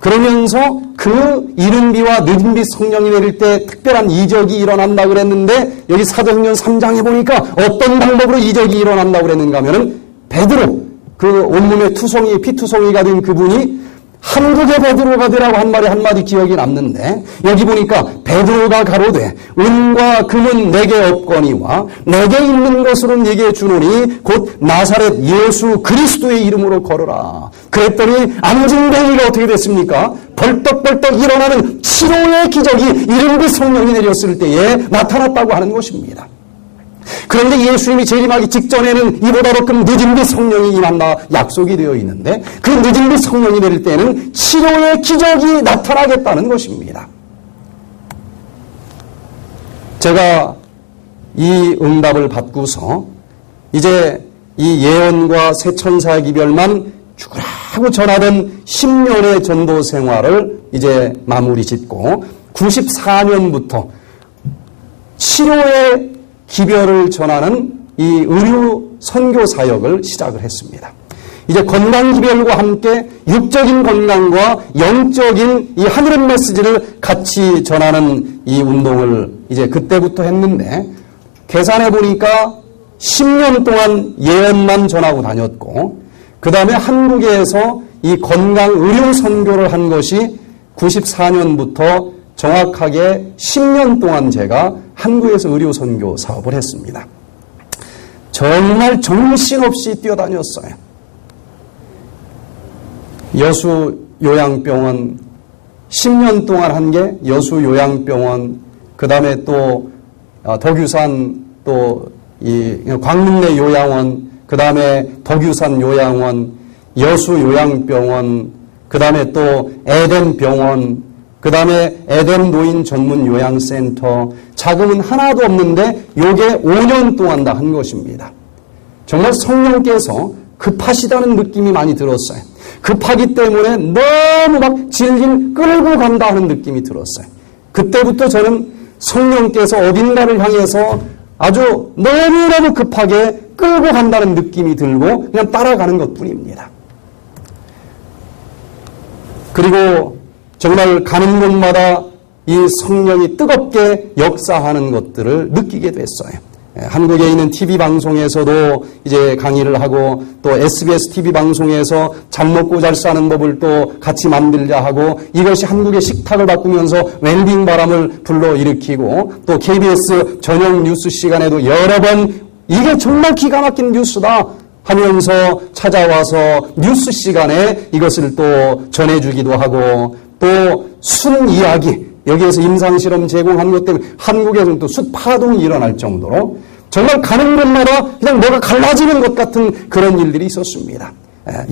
그러면서 그 이른비와 늦은비 성령이 내릴 때 특별한 이적이 일어난다 그랬는데, 여기 사도행전 3장에 보니까 어떤 방법으로 이적이 일어난다고 그랬는가 하면은 베드로, 그 온몸에 투성이, 피투성이가 된 그분이 한국의 베드로가 되라고 한 말이 한마디 기억이 남는데, 여기 보니까 베드로가 가로되 은과 금은 내게 없거니와 내게 있는 것으로 내게 주노니 곧 나사렛 예수 그리스도의 이름으로 걸어라. 그랬더니 앙증뱅이가 어떻게 됐습니까? 벌떡벌떡 일어나는 치료의 기적이 이른비 성령이 내렸을 때에 나타났다고 하는 것입니다. 그런데 예수님이 재림하기 직전에는 이보다 더 큰 늦은비 성령이 임한다 약속이 되어 있는데, 그 늦은비 성령이 내릴 때는 치료의 기적이 나타나겠다는 것입니다. 제가 이 응답을 받고서 이제 이 예언과 새 천사의 기별만 죽으라고 전하던 10년의 전도 생활을 이제 마무리 짓고 94년부터 치료의 기별을 전하는 이 의료 선교 사역을 시작을 했습니다. 이제 건강 기별과 함께 육적인 건강과 영적인 이 하늘의 메시지를 같이 전하는 이 운동을 이제 그때부터 했는데, 계산해 보니까 10년 동안 예언만 전하고 다녔고, 그 다음에 한국에서 이 건강 의료 선교를 한 것이 94년부터 정확하게 10년 동안 제가 한국에서 의료 선교 사업을 했습니다. 정말 정신없이 뛰어다녔어요. 여수 요양병원 10년 동안 한 게 여수 요양병원, 그 다음에 또 덕유산, 또 이 광릉내 요양원, 그 다음에 덕유산 요양원, 여수 요양병원, 그 다음에 또 에덴병원, 그 다음에 에덴 노인 전문 요양센터, 자금은 하나도 없는데 요게 5년 동안 다 한 것입니다. 정말 성령께서 급하시다는 느낌이 많이 들었어요. 급하기 때문에 너무 막 질질 끌고 간다 하는 느낌이 들었어요. 그때부터 저는 성령께서 어딘가를 향해서 아주 너무너무 급하게 끌고 간다는 느낌이 들고 그냥 따라가는 것뿐입니다. 그리고 정말 가는 곳마다 이 성령이 뜨겁게 역사하는 것들을 느끼게 됐어요. 한국에 있는 TV 방송에서도 이제 강의를 하고, 또 SBS TV 방송에서 잘 먹고 잘 사는 법을 또 같이 만들자 하고, 이것이 한국의 식탁을 바꾸면서 웰빙 바람을 불러일으키고, 또 KBS 저녁 뉴스 시간에도 여러 번 이게 정말 기가 막힌 뉴스다 하면서 찾아와서 뉴스 시간에 이것을 또 전해주기도 하고, 또 순 이야기, 여기에서 임상실험 제공한 것 때문에 한국에서는 또 숯파동이 일어날 정도로 정말 가는 곳마다 그냥 뭐가 갈라지는 것 같은 그런 일들이 있었습니다.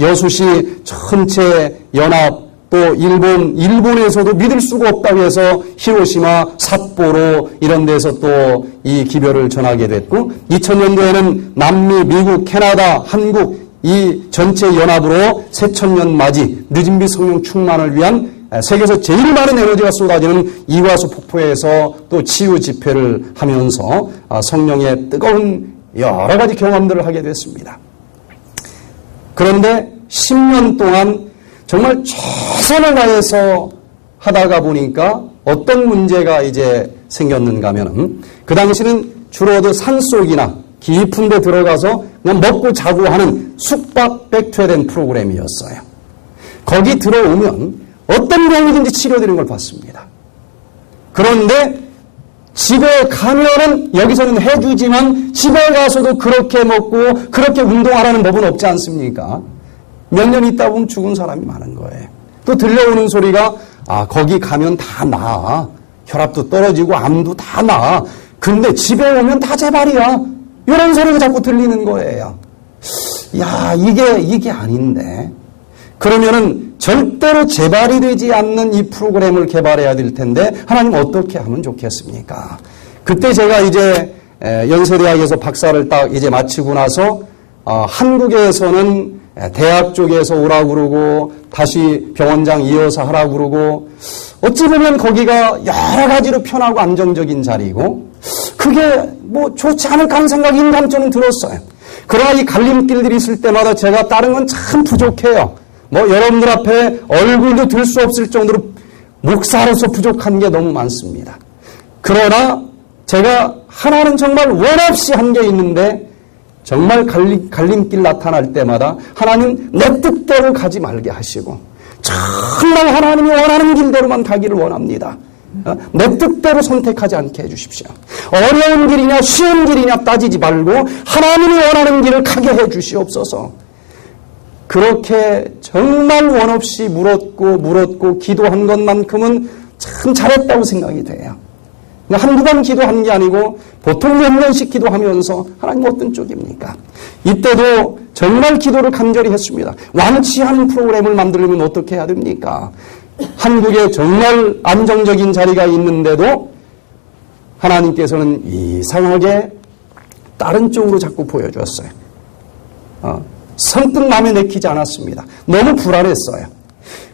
여수시 전체 연합 또 일본에서도 믿을 수가 없다고 해서 히로시마, 삿포로 이런 데서 또 이 기별을 전하게 됐고 2000년도에는 남미, 미국, 캐나다, 한국 이 전체 연합으로 새천년 맞이 늦은비 성령 충만을 위한 세계에서 제일 많은 에너지가 쏟아지는 이화수 폭포에서 또 치유 집회를 하면서 성령의 뜨거운 여러 가지 경험들을 하게 됐습니다. 그런데 10년 동안 정말 최선을 다해서 하다가 보니까 어떤 문제가 이제 생겼는가 하면은 그 당시는 주로 산속이나 깊은 데 들어가서 그냥 먹고 자고 하는 숙박 백퇴된 프로그램이었어요. 거기 들어오면 어떤 병이든지 치료되는 걸 봤습니다. 그런데 집에 가면은 여기서는 해주지만 집에 가서도 그렇게 먹고 그렇게 운동하라는 법은 없지 않습니까? 몇 년 있다 보면 죽은 사람이 많은 거예요. 또 들려오는 소리가 거기 가면 다 나아. 혈압도 떨어지고 암도 다 나아. 근데 집에 오면 다 재발이야. 이런 소리가 자꾸 들리는 거예요. 야, 이게 아닌데. 그러면은 절대로 재발이 되지 않는 이 프로그램을 개발해야 될 텐데 하나님 어떻게 하면 좋겠습니까? 그때 제가 이제 연세대학에서 박사를 딱 이제 마치고 나서 한국에서는 대학 쪽에서 오라고 그러고 다시 병원장 이어서 하라고 그러고 어찌 보면 거기가 여러 가지로 편하고 안정적인 자리고 그게 뭐 좋지 않을까 하는 생각이 인간적으로 들었어요. 그러나 이 갈림길들이 있을 때마다 제가 다른 건 참 부족해요. 뭐 여러분들 앞에 얼굴도 들 수 없을 정도로 목사로서 부족한 게 너무 많습니다. 그러나 제가 하나는 정말 원없이 한 게 있는데 정말 갈림길 나타날 때마다 하나님 내 뜻대로 가지 말게 하시고 정말 하나님이 원하는 길대로만 가기를 원합니다. 내 뜻대로 선택하지 않게 해주십시오. 어려운 길이냐 쉬운 길이냐 따지지 말고 하나님이 원하는 길을 가게 해주시옵소서. 그렇게 정말 원없이 물었고 기도한 것만큼은 참 잘했다고 생각이 돼요. 한두 번 기도한 게 아니고 보통 몇 년씩 기도하면서 하나님 어떤 쪽입니까? 이때도 정말 기도를 간절히 했습니다. 완치 않은 프로그램을 만들려면 어떻게 해야 됩니까? 한국에 정말 안정적인 자리가 있는데도 하나님께서는 이상하게 다른 쪽으로 자꾸 보여주었어요. 선뜻 마음에 내키지 않았습니다. 너무 불안했어요.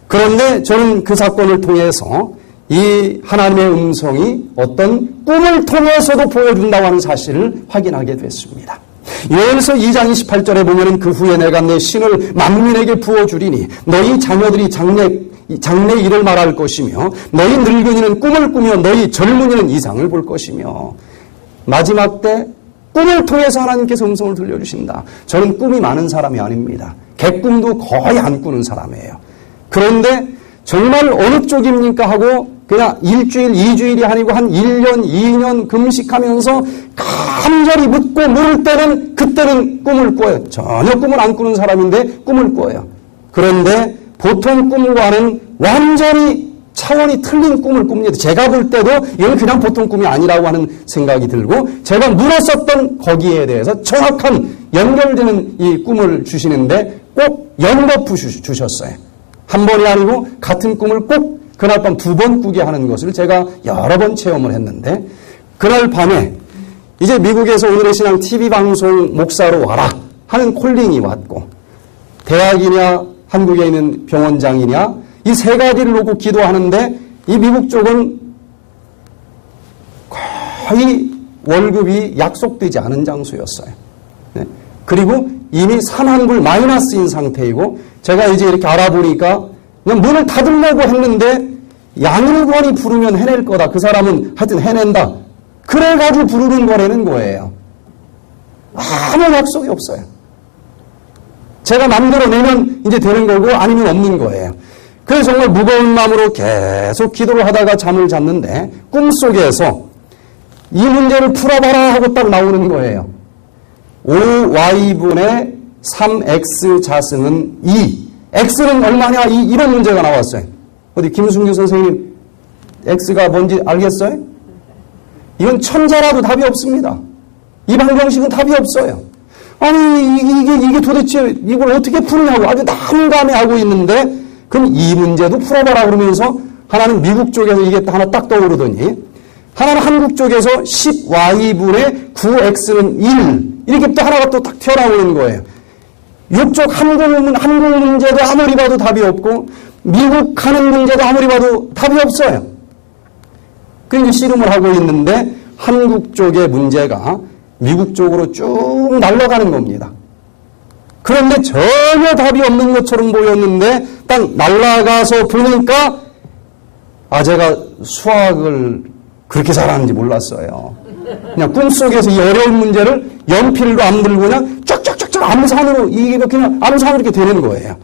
그런데 저는 그 사건을 통해서 이 하나님의 음성이 어떤 꿈을 통해서도 보여준다고 하는 사실을 확인하게 됐습니다. 요엘서 2장 28절에 보면은 그 후에 내가 내 신을 만민에게 부어주리니 너희 자녀들이 장래 일을 말할 것이며 너희 늙은이는 꿈을 꾸며 너희 젊은이는 이상을 볼 것이며 마지막 때 꿈을 통해서 하나님께서 음성을 들려주신다. 저는 꿈이 많은 사람이 아닙니다. 개꿈도 거의 안 꾸는 사람이에요. 그런데 정말 어느 쪽입니까 하고 그냥 일주일, 2주일이 아니고 한 1년, 2년 금식하면서 간절히 묻고 물을 때는 그때는 꿈을 꿔요. 전혀 꿈을 안 꾸는 사람인데 꿈을 꿔요. 그런데 보통 꿈과는 완전히 차원이 틀린 꿈을 꿉니다. 제가 볼 때도 이건 그냥 보통 꿈이 아니라고 하는 생각이 들고 제가 물었었던 거기에 대해서 정확한 연결되는 이 꿈을 주시는데 꼭 연거푸 주셨어요. 한 번이 아니고 같은 꿈을 꼭 그날 밤 2번 꾸게 하는 것을 제가 여러 번 체험을 했는데 그날 밤에 이제 미국에서 오늘의 신앙 TV방송 목사로 와라 하는 콜링이 왔고 대학이냐 한국에 있는 병원장이냐 이 세 가지를 놓고 기도하는데 이 미국 쪽은 거의 월급이 약속되지 않은 장소였어요. 네. 그리고 이미 3만 불 마이너스인 상태이고 제가 이제 이렇게 알아보니까 그냥 문을 닫으려고 했는데 양일권이 부르면 해낼 거다. 그 사람은 하여튼 해낸다. 그래가지고 부르는 거라는 거예요. 아무 약속이 없어요. 제가 마음대로 내면 이제 되는 거고 아니면 없는 거예요. 그래서 정말 무거운 마음으로 계속 기도를 하다가 잠을 잤는데 꿈속에서 이 문제를 풀어봐라 하고 딱 나오는 거예요. 5y분의 3x 자승은 2. x는 얼마냐? 이런 문제가 나왔어요. 어디 김순규 선생님 x가 뭔지 알겠어요? 이건 천자라도 답이 없습니다. 이 방정식은 답이 없어요. 아니, 이게 도대체 이걸 어떻게 푸느냐고 아주 난감해하고 있는데, 그럼 이 문제도 풀어봐라 그러면서 하나는 미국 쪽에서 이게 하나 딱 떠오르더니, 하나는 한국 쪽에서 10y분의 9x는 1. 이렇게 또 하나가 또 딱 튀어나오는 거예요. 이쪽 한국 문제도 아무리 봐도 답이 없고, 미국 하는 문제도 아무리 봐도 답이 없어요. 그래서 씨름을 하고 있는데, 한국 쪽의 문제가 미국 쪽으로 쭉 날아가는 겁니다. 그런데 전혀 답이 없는 것처럼 보였는데 딱 날아가서 보니까 제가 수학을 그렇게 잘하는지 몰랐어요. 그냥 꿈속에서 이 어려운 문제를 연필로 안 들고 그냥 쫙쫙쫙쫙 암산으로 이게 그냥 암산으로 이렇게 되는 거예요.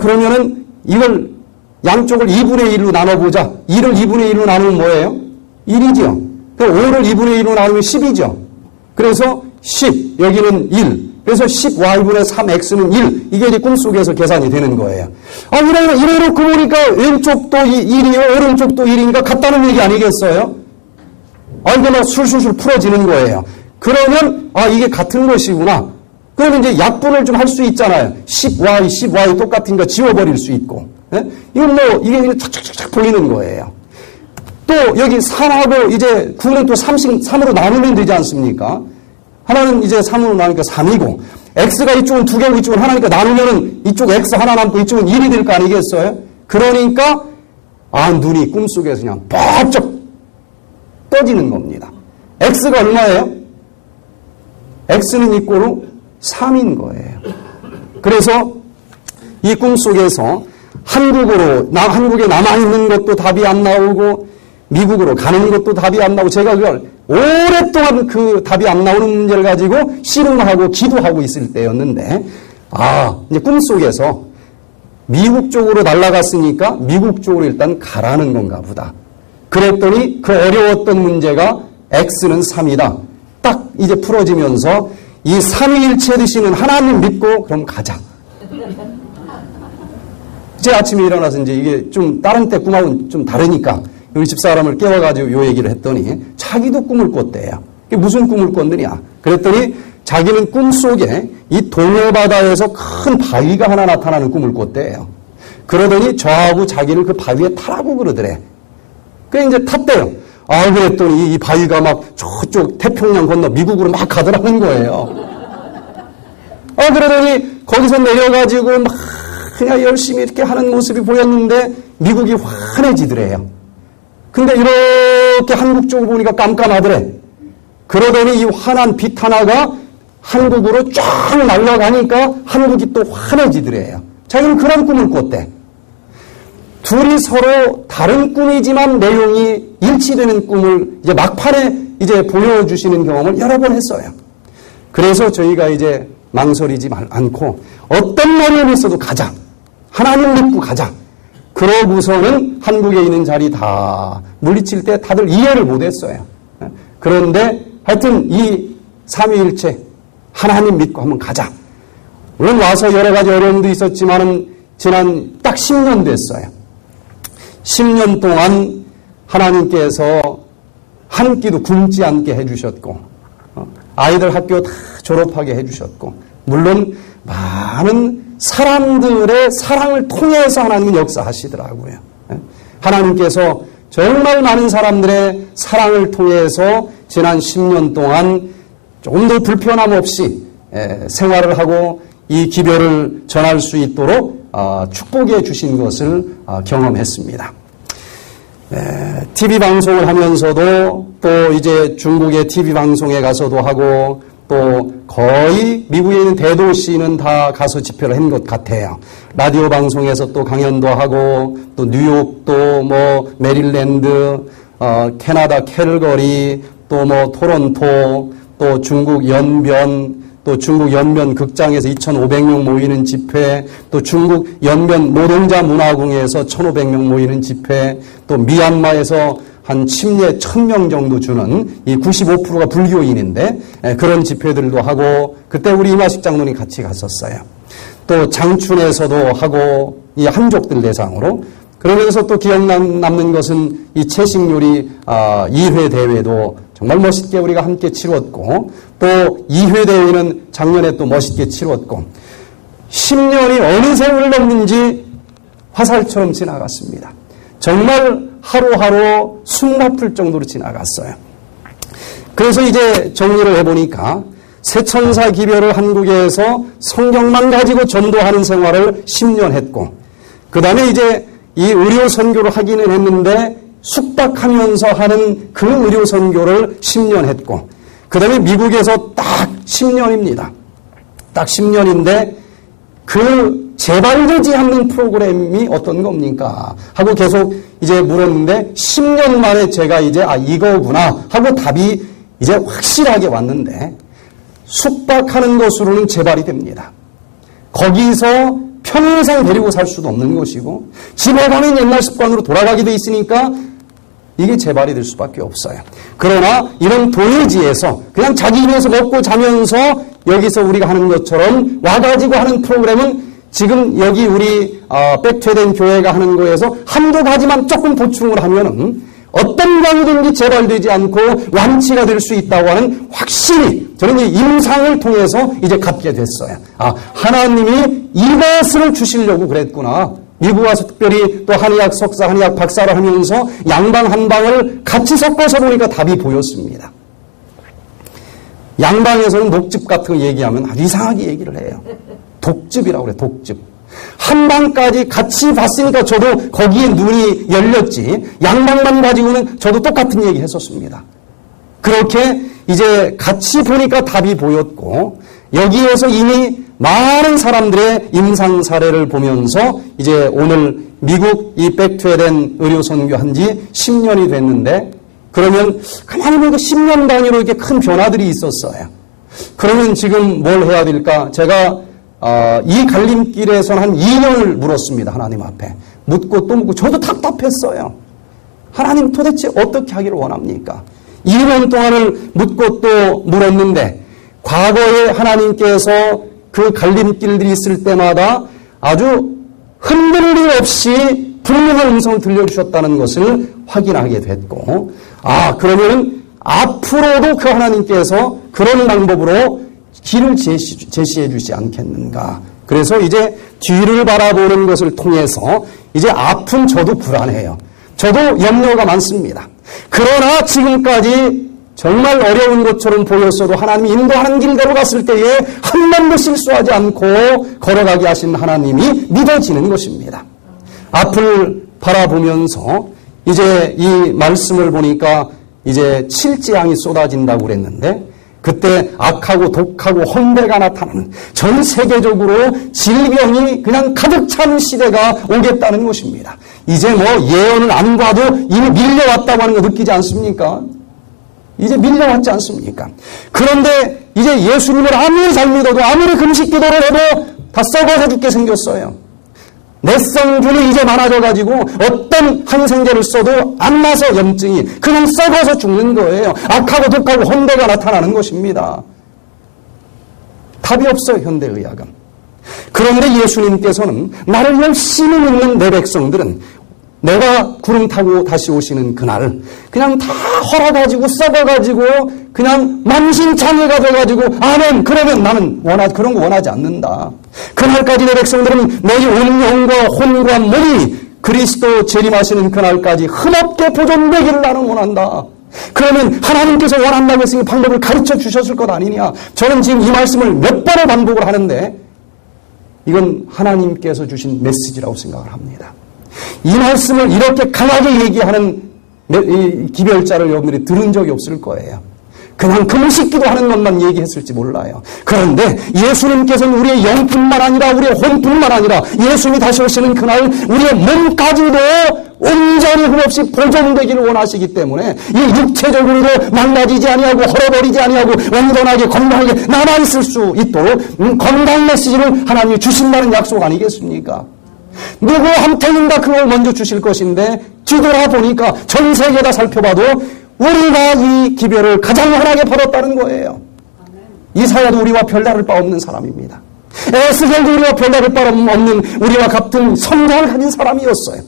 그러면은 이걸 양쪽을 2분의 1로 나눠보자. 2를 2분의 1로 나누면 뭐예요? 1이죠. 5를 2분의 1로 나누면 10이죠. 그래서 10, 여기는 1. 그래서 10y분의 3x는 1. 이게 이제 꿈속에서 계산이 되는 거예요. 이래놓고 보니까 왼쪽도 1이요, 오른쪽도 1이니까 같다는 얘기 아니겠어요? 이거 막 술술술 풀어지는 거예요. 그러면, 이게 같은 것이구나. 그러면 이제 약분을 좀 할 수 있잖아요. 10y 똑같은 거 지워버릴 수 있고. 예? 이건 이게 그냥 착착착착 보이는 거예요. 또 여기 3하고 이제 9는 또 3으로 나누면 되지 않습니까? 하나는 이제 3으로 나누니까 3이고, x가 이쪽은 2개고 이쪽은 하나니까 나누면은 이쪽 x 하나 남고 이쪽은 1이 될 거 아니겠어요? 그러니까, 눈이 꿈속에서 그냥 뻑쩍 떠지는 겁니다. x가 얼마예요? x는 이꼴로 3인 거예요. 그래서 이 꿈속에서 한국에 남아있는 것도 답이 안 나오고, 미국으로 가는 것도 답이 안 나오고, 제가 그걸 오랫동안 그 답이 안 나오는 문제를 가지고 씨름하고 기도하고 있을 때였는데, 이제 꿈속에서 미국 쪽으로 날아갔으니까 미국 쪽으로 일단 가라는 건가 보다. 그랬더니 그 어려웠던 문제가 x는 3이다. 딱 이제 풀어지면서 이 삼위일체 되시는 하나님 믿고 그럼 가자. 제 아침에 일어나서 이제 이게 좀 다른 때 꿈하고는 좀 다르니까 우리 집사람을 깨워가지고 요 얘기를 했더니 자기도 꿈을 꿨대요. 무슨 꿈을 꿨느냐. 그랬더니 자기는 꿈속에 이 동해바다에서 큰 바위가 하나 나타나는 꿈을 꿨대요. 그러더니 저하고 자기를 그 바위에 타라고 그러더래. 그래 이제 탔대요. 그랬더니 이 바위가 막 저쪽 태평양 건너 미국으로 막 가더라는 거예요. 그러더니 거기서 내려가지고 막 그냥 열심히 이렇게 하는 모습이 보였는데 미국이 환해지더래요. 근데 이렇게 한국 쪽을 보니까 깜깜하더래. 그러더니 이 환한 빛 하나가 한국으로 쫙 날아가니까 한국이 또 환해지더래요. 자기는 그런 꿈을 꿨대. 둘이 서로 다른 꿈이지만 내용이 일치되는 꿈을 이제 막판에 이제 보여주시는 경험을 여러 번 했어요. 그래서 저희가 이제 망설이지 않고 어떤 어려움이 있어도 가자. 하나님 믿고 가자. 그러고서는 한국에 있는 자리 다 물리칠 때 다들 이해를 못했어요. 그런데 하여튼 이 삼위일체 하나님 믿고 한번 가자. 물론 와서 여러 가지 어려움도 있었지만은 지난 딱 10년 됐어요. 10년 동안 하나님께서 한 끼도 굶지 않게 해주셨고, 아이들 학교 다 졸업하게 해주셨고, 물론 많은 사람들의 사랑을 통해서 하나님은 역사하시더라고요. 하나님께서 정말 많은 사람들의 사랑을 통해서 지난 10년 동안 조금 더 불편함 없이 생활을 하고 이 기별을 전할 수 있도록 축복해 주신 것을 경험했습니다. TV 방송을 하면서도 또 이제 중국의 TV 방송에 가서도 하고 또 거의 미국에 있는 대도시는 다 가서 집회를 한 것 같아요. 라디오 방송에서 또 강연도 하고 또 뉴욕도 뭐 메릴랜드, 캐나다 캘거리, 또 뭐 토론토, 또 중국 연변, 또 중국 연변 극장에서 2,500명 모이는 집회, 또 중국 연변 노동자 문화궁에서 1,500명 모이는 집회, 또 미얀마에서 한 침례 1,000명 정도 주는 이 95%가 불교인인데 그런 집회들도 하고 그때 우리 이마식 장로님 같이 갔었어요. 또 장춘에서도 하고 이 한족들 대상으로 그러면서 또 기억 남는 것은 이 채식 요리 2회 대회도 정말 멋있게 우리가 함께 치루었고 또 2회 대회는 작년에 또 멋있게 치루었고 10년이 어느 세월을 넘는지 화살처럼 지나갔습니다. 정말 하루하루 숨 막힐 정도로 지나갔어요. 그래서 이제 정리를 해보니까 새천사 기별을 한국에서 성경만 가지고 전도하는 생활을 10년 했고 그 다음에 이제 이 의료 선교를 하기는 했는데 숙박하면서 하는 그 의료 선교를 10년 했고 그 다음에 미국에서 딱 10년입니다. 딱 10년인데 그 재발되지 않는 프로그램이 어떤 겁니까? 하고 계속 이제 물었는데 10년 만에 제가 이제 이거구나 하고 답이 이제 확실하게 왔는데 숙박하는 것으로는 재발이 됩니다. 거기서 평생 데리고 살 수도 없는 것이고 집에 가면 옛날 습관으로 돌아가게 돼 있으니까 이게 재발이 될 수밖에 없어요. 그러나 이런 도회지에서 그냥 자기 집에서 먹고 자면서 여기서 우리가 하는 것처럼 와가지고 하는 프로그램은 지금 여기 우리 백퇴된 교회가 하는 거에서 한두 가지만 조금 보충을 하면은 어떤 병이든지 재발되지 않고 완치가 될 수 있다고 하는 확신이 저는 이 임상을 통해서 이제 갖게 됐어요. 하나님이 이것을 주시려고 그랬구나. 미국 와서 특별히 또 한의학 석사, 한의학 박사를 하면서 양방 한방을 같이 섞어서 보니까 답이 보였습니다. 양방에서는 녹즙 같은 거 얘기하면 아주 이상하게 얘기를 해요. 독즙이라고 그래요. 독즙. 한방까지 같이 봤으니까 저도 거기에 눈이 열렸지 양방만 가지고는 저도 똑같은 얘기 했었습니다. 그렇게 이제 같이 보니까 답이 보였고 여기에서 이미 많은 사람들의 임상 사례를 보면서 이제 오늘 미국 이 백퇴된 의료 선교한 지 10년이 됐는데 그러면 가만히 보니까 10년 단위로 이렇게 큰 변화들이 있었어요. 그러면 지금 뭘 해야 될까? 제가 이 갈림길에서는 한 2년을 물었습니다. 하나님 앞에. 묻고 또 묻고 저도 답답했어요. 하나님 도대체 어떻게 하기를 원합니까? 2년 동안을 묻고 또 물었는데 과거에 하나님께서 그 갈림길들이 있을 때마다 아주 흔들림 없이 분명한 음성을 들려주셨다는 것을 확인하게 됐고 그러면 앞으로도 그 하나님께서 그런 방법으로 길을 제시해 주지 않겠는가. 그래서 이제 뒤를 바라보는 것을 통해서 이제 앞은 저도 불안해요. 저도 염려가 많습니다. 그러나 지금까지 정말 어려운 것처럼 보였어도 하나님이 인도하는 길대로 갔을 때에 한 번도 실수하지 않고 걸어가게 하신 하나님이 믿어지는 것입니다. 앞을 바라보면서 이제 이 말씀을 보니까 이제 칠재앙이 쏟아진다고 그랬는데 그때 악하고 독하고 헌배가 나타나는 전 세계적으로 질병이 그냥 가득 찬 시대가 오겠다는 것입니다. 이제 뭐 예언을 안 봐도 이미 밀려왔다고 하는 거 느끼지 않습니까? 이제 밀려왔지 않습니까? 그런데 이제 예수님을 아무리 잘 믿어도 아무리 금식 기도를 해도 다 썩어서 죽게 생겼어요. 내성균이 이제 많아져가지고 어떤 항생제를 써도 안 나서 염증이 그냥 썩어서 죽는 거예요. 악하고 독하고 헌배가 나타나는 것입니다. 답이 없어요. 현대의학은. 그런데 예수님께서는 나를 열심히 믿는 내 백성들은 내가 구름 타고 다시 오시는 그날 그냥 다 헐어가지고 썩어가지고 그냥 만신창이가 돼가지고 아멘 그러면 나는 그런 거 원하지 않는다. 그날까지 내 백성들은 너희 온 영과 혼과 몸이 그리스도 재림하시는 그날까지 흠없게 보존되기를 나는 원한다. 그러면 하나님께서 원한다고 했으니 방법을 가르쳐 주셨을 것 아니냐. 저는 지금 이 말씀을 몇 번을 반복을 하는데 이건 하나님께서 주신 메시지라고 생각을 합니다. 이 말씀을 이렇게 강하게 얘기하는 기별자를 여러분들이 들은 적이 없을 거예요. 그냥 금식기도 하는 것만 얘기했을지 몰라요. 그런데 예수님께서는 우리의 영뿐만 아니라 우리의 혼뿐만 아니라 예수님이 다시 오시는 그날 우리의 몸까지도 온전히 흠없이 보존되기를 원하시기 때문에 이 육체적으로도 망가지지 아니하고 헐어버리지 아니하고 온전하게 건강하게 남아있을 수 있도록 건강 메시지를 하나님이 주신다는 약속 아니겠습니까? 누구한테인가 그걸 먼저 주실 것인데 뒤돌아보니까 전 세계다 살펴봐도 우리가 이 기별을 가장 흔하게 벌었다는 거예요. 이사야도 우리와 별다를 바 없는 사람입니다. 에스겔도 우리와 별다를 바 없는 우리와 같은 성장을 가진 사람이었어요.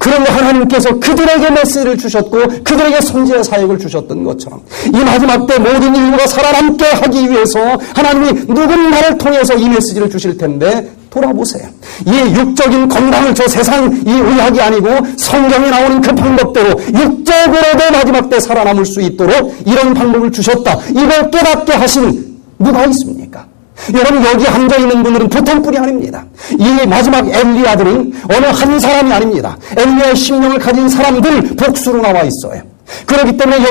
그런데 하나님께서 그들에게 메시지를 주셨고 그들에게 선지의 사역을 주셨던 것처럼 이 마지막 때 모든 인류가 살아남게 하기 위해서 하나님이 누군가를 통해서 이 메시지를 주실 텐데 돌아보세요. 이 육적인 건강을 저 세상 이 의학이 아니고 성경에 나오는 그 방법대로 육적으로도 마지막 때 살아남을 수 있도록 이런 방법을 주셨다. 이걸 깨닫게 하신 누가 있습니까? 여러분, 여기 앉아있는 분들은 보통 분이 아닙니다. 이 마지막 엘리야들은 어느 한 사람이 아닙니다. 엘리야의 심령을 가진 사람들 복수로 나와 있어요. 그렇기 때문에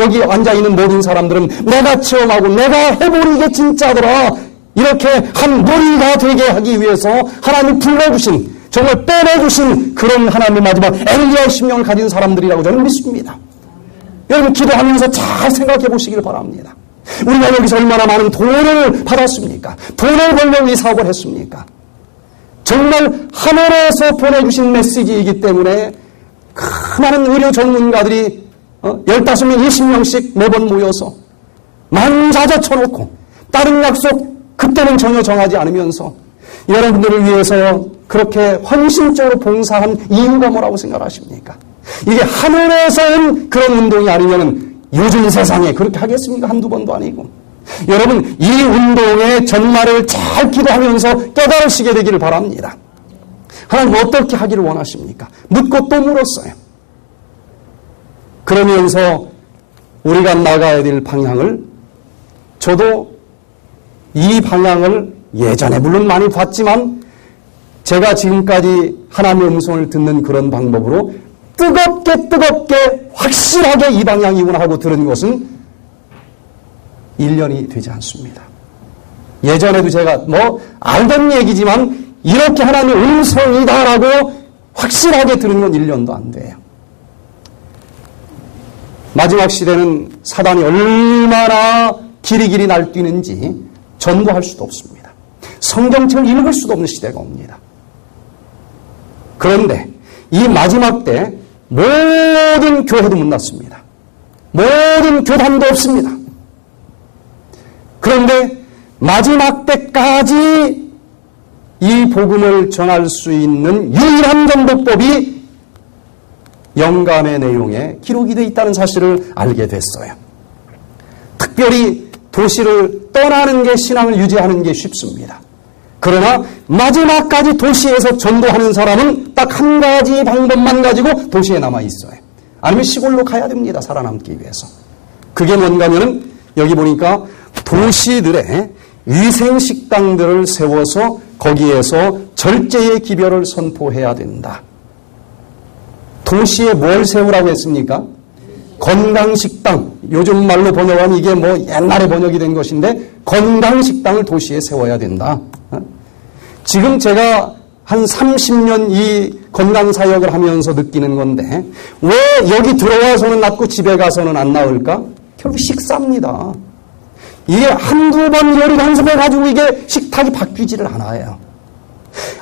여기 앉아있는 모든 사람들은 내가 체험하고 내가 해보니 이게 진짜더라, 이렇게 한 무리가 되게 하기 위해서 하나님이 불러주신, 정말 빼내주신 그런 하나님의 마지막 엘리야의 심령을 가진 사람들이라고 저는 믿습니다. 여러분, 기도하면서 잘 생각해 보시길 바랍니다. 우리가 여기서 얼마나 많은 돈을 받았습니까? 돈을 벌려고 이 사업을 했습니까? 정말 하늘에서 보내주신 메시지이기 때문에 그 많은 의료 전문가들이 15명, 20명씩 매번 모여서 만사자 쳐놓고 다른 약속 그때는 전혀 정하지 않으면서 여러분들을 위해서 그렇게 헌신적으로 봉사한 이유가 뭐라고 생각하십니까? 이게 하늘에서 온 그런 운동이 아니면 요즘 세상에 그렇게 하겠습니까? 한두 번도 아니고. 여러분, 이 운동의 전말을 잘 기도하면서 깨달으시게 되기를 바랍니다. 하나님 어떻게 하기를 원하십니까? 묻고 또 물었어요. 그러면서 우리가 나가야 될 방향을, 저도 이 방향을 예전에 물론 많이 봤지만 제가 지금까지 하나님의 음성을 듣는 그런 방법으로 뜨겁게 확실하게 이 방향이구나 하고 들은 것은 1년이 되지 않습니다. 예전에도 제가 알던 얘기지만 이렇게 하나님의 음성이다라고 확실하게 들은 건 1년도 안 돼요. 마지막 시대는 사단이 얼마나 길이 날뛰는지 전도할 수도 없습니다. 성경책을 읽을 수도 없는 시대가 옵니다. 그런데 이 마지막 때 모든 교회도 문 닫습니다. 모든 교단도 없습니다. 그런데 마지막 때까지 이 복음을 전할 수 있는 유일한 전도법이 영감의 내용에 기록이 되어 있다는 사실을 알게 됐어요. 특별히 도시를 떠나는 게 신앙을 유지하는 게 쉽습니다. 그러나 마지막까지 도시에서 전도하는 사람은 딱 한 가지 방법만 가지고 도시에 남아있어요. 아니면 시골로 가야 됩니다. 살아남기 위해서. 그게 뭔가 하면은 여기 보니까 도시들의 위생식당들을 세워서 거기에서 절제의 기별을 선포해야 된다. 도시에 뭘 세우라고 했습니까? 건강식당. 요즘 말로 번역하면 이게 옛날에 번역이 된 것인데 건강식당을 도시에 세워야 된다. 지금 제가 한 30년 이 건강사역을 하면서 느끼는 건데 왜 여기 들어와서는 낫고 집에 가서는 안 나을까? 결국 식사입니다. 이게 한두 번 요리 연습해가지고 이게 식탁이 바뀌지를 않아요.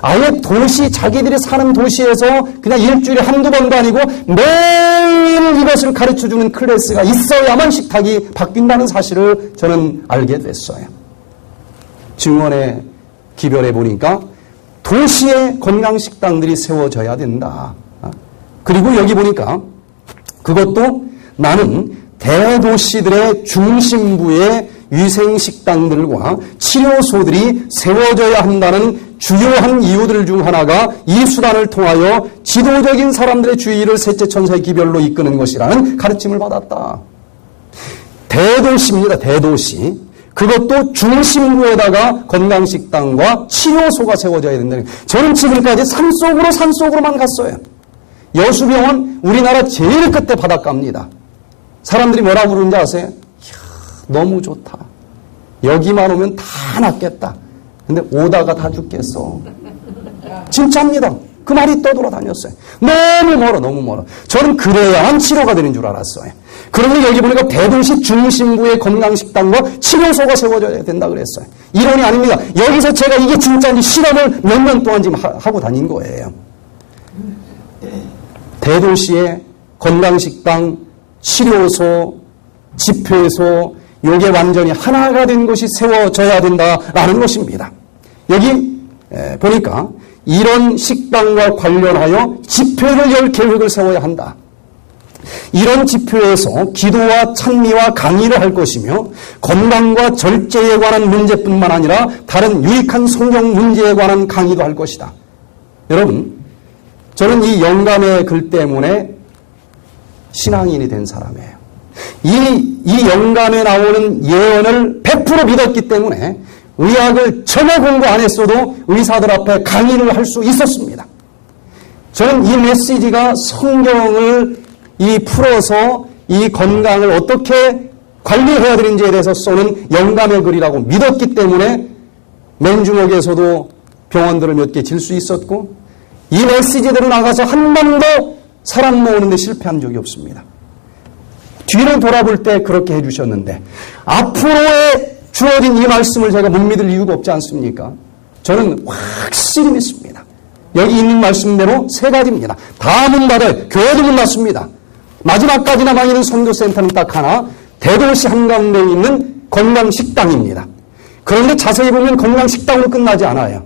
아예 도시, 자기들이 사는 도시에서 그냥 일주일에 한두 번도 아니고 매일 이것을 가르쳐주는 클래스가 있어야만 식탁이 바뀐다는 사실을 저는 알게 됐어요. 증언에 기별해 보니까 도시에 건강식당들이 세워져야 된다. 그리고 여기 보니까 그것도 나는 대도시들의 중심부에 위생식당들과 치료소들이 세워져야 한다는 주요한 이유들 중 하나가 이 수단을 통하여 지도적인 사람들의 주의를 셋째 천사의 기별로 이끄는 것이라는 가르침을 받았다. 대도시입니다. 대도시. 그것도 중심부에다가 건강식당과 치료소가 세워져야 된다는 거예요. 저는 지금까지 산속으로만 갔어요. 여수병원 우리나라 제일 끝에 바닷가입니다. 사람들이 뭐라고 그러는지 아세요? 이야, 너무 좋다. 여기만 오면 다 낫겠다. 근데 오다가 다 죽겠어. 진짜입니다. 그 말이 떠돌아다녔어요. 너무 멀어. 저는 그래야만 치료가 되는 줄 알았어요. 그러면 여기 보니까 대도시 중심부의 건강식당과 치료소가 세워져야 된다 그랬어요. 이론이 아닙니다. 여기서 제가 이게 진짜인지 실험을 몇 년 동안 지금 하고 다닌 거예요. 대도시의 건강식당, 치료소, 집회소, 요게 완전히 하나가 된 것이 세워져야 된다라는 것입니다. 여기 보니까 이런 식당과 관련하여 집회를 열 계획을 세워야 한다. 이런 집회에서 기도와 찬미와 강의를 할 것이며 건강과 절제에 관한 문제뿐만 아니라 다른 유익한 성경 문제에 관한 강의도 할 것이다. 여러분, 저는 이 영감의 글 때문에 신앙인이 된 사람이에요. 이 영감에 나오는 예언을 100% 믿었기 때문에 의학을 전혀 공부 안 했어도 의사들 앞에 강의를 할 수 있었습니다. 저는 이 메시지가 성경을 풀어서 이 건강을 어떻게 관리해야 되는지에 대해서 쏘는 영감의 글이라고 믿었기 때문에 맨주먹에서도 병원들을 몇 개 질 수 있었고 이 메시지대로 나가서 한 번도 사람 모으는 데 실패한 적이 없습니다. 뒤를 돌아볼 때 그렇게 해주셨는데 앞으로의 주어진 이 말씀을 제가 못 믿을 이유가 없지 않습니까? 저는 확실히 믿습니다. 여기 있는 말씀대로 세 가지입니다. 다 문 닫아요. 교회도 문 닫습니다. 마지막까지 남아있는 선교센터는 딱 하나, 대도시 한가운데 있는 건강식당입니다. 그런데 자세히 보면 건강식당으로 끝나지 않아요.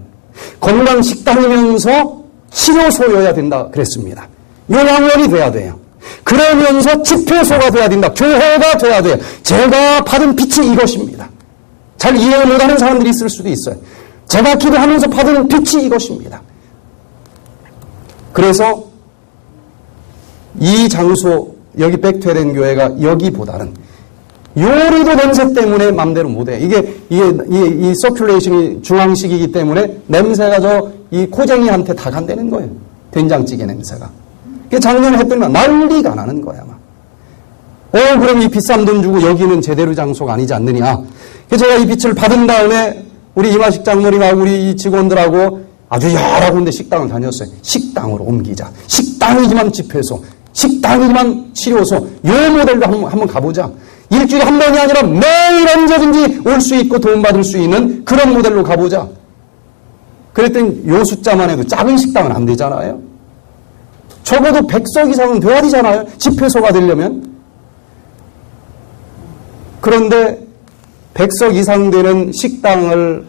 건강식당이면서 치료소여야 된다 그랬습니다. 요양원이 돼야 돼요. 그러면서 집회소가 돼야 된다. 교회가 돼야 돼요. 제가 받은 빛이 이것입니다. 잘 이해 못하는 사람들이 있을 수도 있어요. 제가 기도하면서 받은 빛이 이것입니다. 그래서 이 장소, 여기 백퇴된 교회가 여기보다는 요리도 냄새 때문에 맘대로 못해요. 이 서큘레이션이 중앙식이기 때문에 냄새가 이 코쟁이한테 다 간다는 거예요. 된장찌개 냄새가. 작년에 했더니 난리가 나는 거야. 그럼 이 비싼 돈 주고 여기는 제대로 장소가 아니지 않느냐. 그래서 제가 이 빛을 받은 다음에 우리 이마식 장모님하고 우리 이 직원들하고 아주 여러 군데 식당을 다녔어요. 식당으로 옮기자. 식당이지만 집회소, 식당이지만 치료소. 요 모델로 한번 가보자. 일주일에 한 번이 아니라 매일 언제든지 올 수 있고 도움받을 수 있는 그런 모델로 가보자. 그랬더니 요 숫자만 해도 작은 식당은 안 되잖아요. 적어도 100석 이상은 돼야 되잖아요. 집회소가 되려면. 그런데 100석 이상 되는 식당을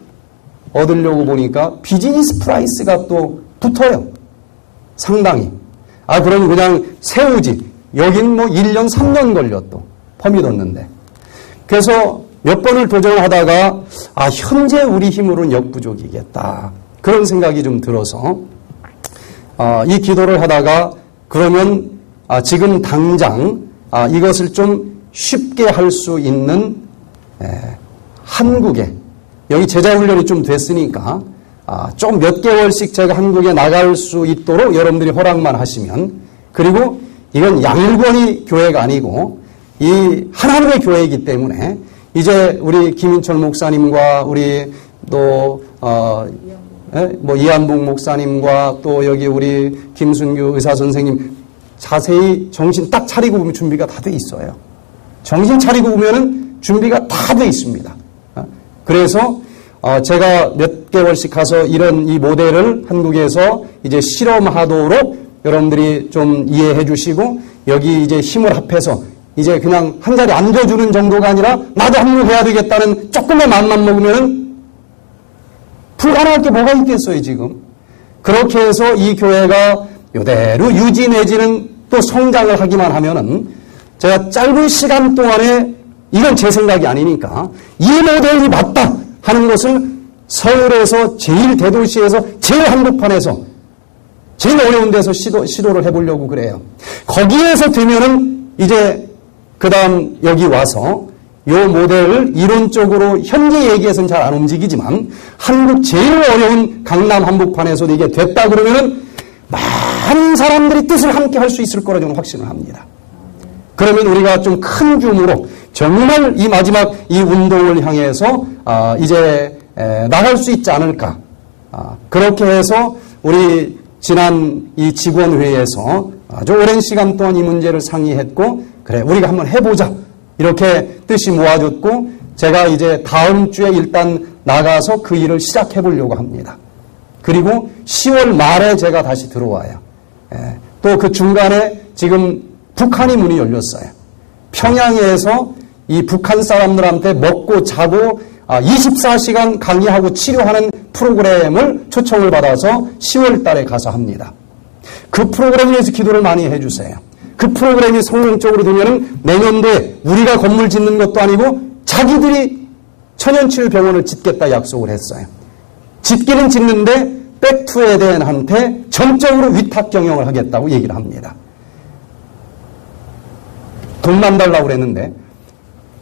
얻으려고 보니까 비즈니스 프라이스가 또 붙어요. 상당히. 그럼 그냥 세우지. 여긴 1년, 3년 걸려 또. 퍼밋 그래서 몇 번을 도전하다가 현재 우리 힘으로는 역부족이겠다. 그런 생각이 좀 들어서 이 기도를 하다가 그러면 지금 당장 이것을 좀 쉽게 할 수 있는 한국에 여기 제자훈련이 좀 됐으니까 좀 몇 개월씩 제가 한국에 나갈 수 있도록 여러분들이 허락만 하시면 그리고 이건 양일권이 교회가 아니고 이 하나님의 교회이기 때문에 이제 우리 김인철 목사님과 우리 또 이한복 목사님과 또 여기 우리 김순규 의사 선생님 자세히 정신 딱 차리고 보면 준비가 다 돼 있어요. 정신 차리고 보면은 준비가 다 돼 있습니다. 그래서 제가 몇 개월씩 가서 이런 이 모델을 한국에서 이제 실험하도록 여러분들이 좀 이해해 주시고 여기 이제 힘을 합해서 이제 그냥 한 자리 앉아주는 정도가 아니라 나도 합류해야 되겠다는 조금의 마음만 먹으면은 불가능할 게 뭐가 있겠어요, 지금. 그렇게 해서 이 교회가 이대로 유지 내지는 또 성장을 하기만 하면은 제가 짧은 시간 동안에 이건 제 생각이 아니니까 이 모델이 맞다 하는 것을 서울에서 제일 대도시에서 제일 한복판에서 제일 어려운 데서 시도를 해보려고 그래요. 거기에서 되면은 이제 그 다음 여기 와서 요 모델을 이론적으로 현재 얘기해서는 잘 안 움직이지만 한국 제일 어려운 강남 한복판에서도 이게 됐다 그러면은 많은 사람들이 뜻을 함께 할 수 있을 거라 저는 확신을 합니다. 그러면 우리가 좀 큰 규모로 정말 이 마지막 이 운동을 향해서 이제 나갈 수 있지 않을까. 그렇게 해서 우리 지난 이 직원회의에서 아주 오랜 시간 동안 이 문제를 상의했고 그래 우리가 한번 해보자 이렇게 뜻이 모아졌고 제가 이제 다음 주에 일단 나가서 그 일을 시작해 보려고 합니다. 그리고 10월 말에 제가 다시 들어와요. 또 그 중간에 지금 북한이 문이 열렸어요. 평양에서 이 북한 사람들한테 먹고 자고 24시간 강의하고 치료하는 프로그램을 초청을 받아서 10월 달에 가서 합니다. 그 프로그램에 대해서 기도를 많이 해주세요. 그 프로그램이 성공적으로 되면은 내년도에 우리가 건물 짓는 것도 아니고 자기들이 천연치료 병원을 짓겠다 약속을 했어요. 짓기는 짓는데 백투에덴한테 전적으로 위탁 경영을 하겠다고 얘기를 합니다. 돈만 달라고 그랬는데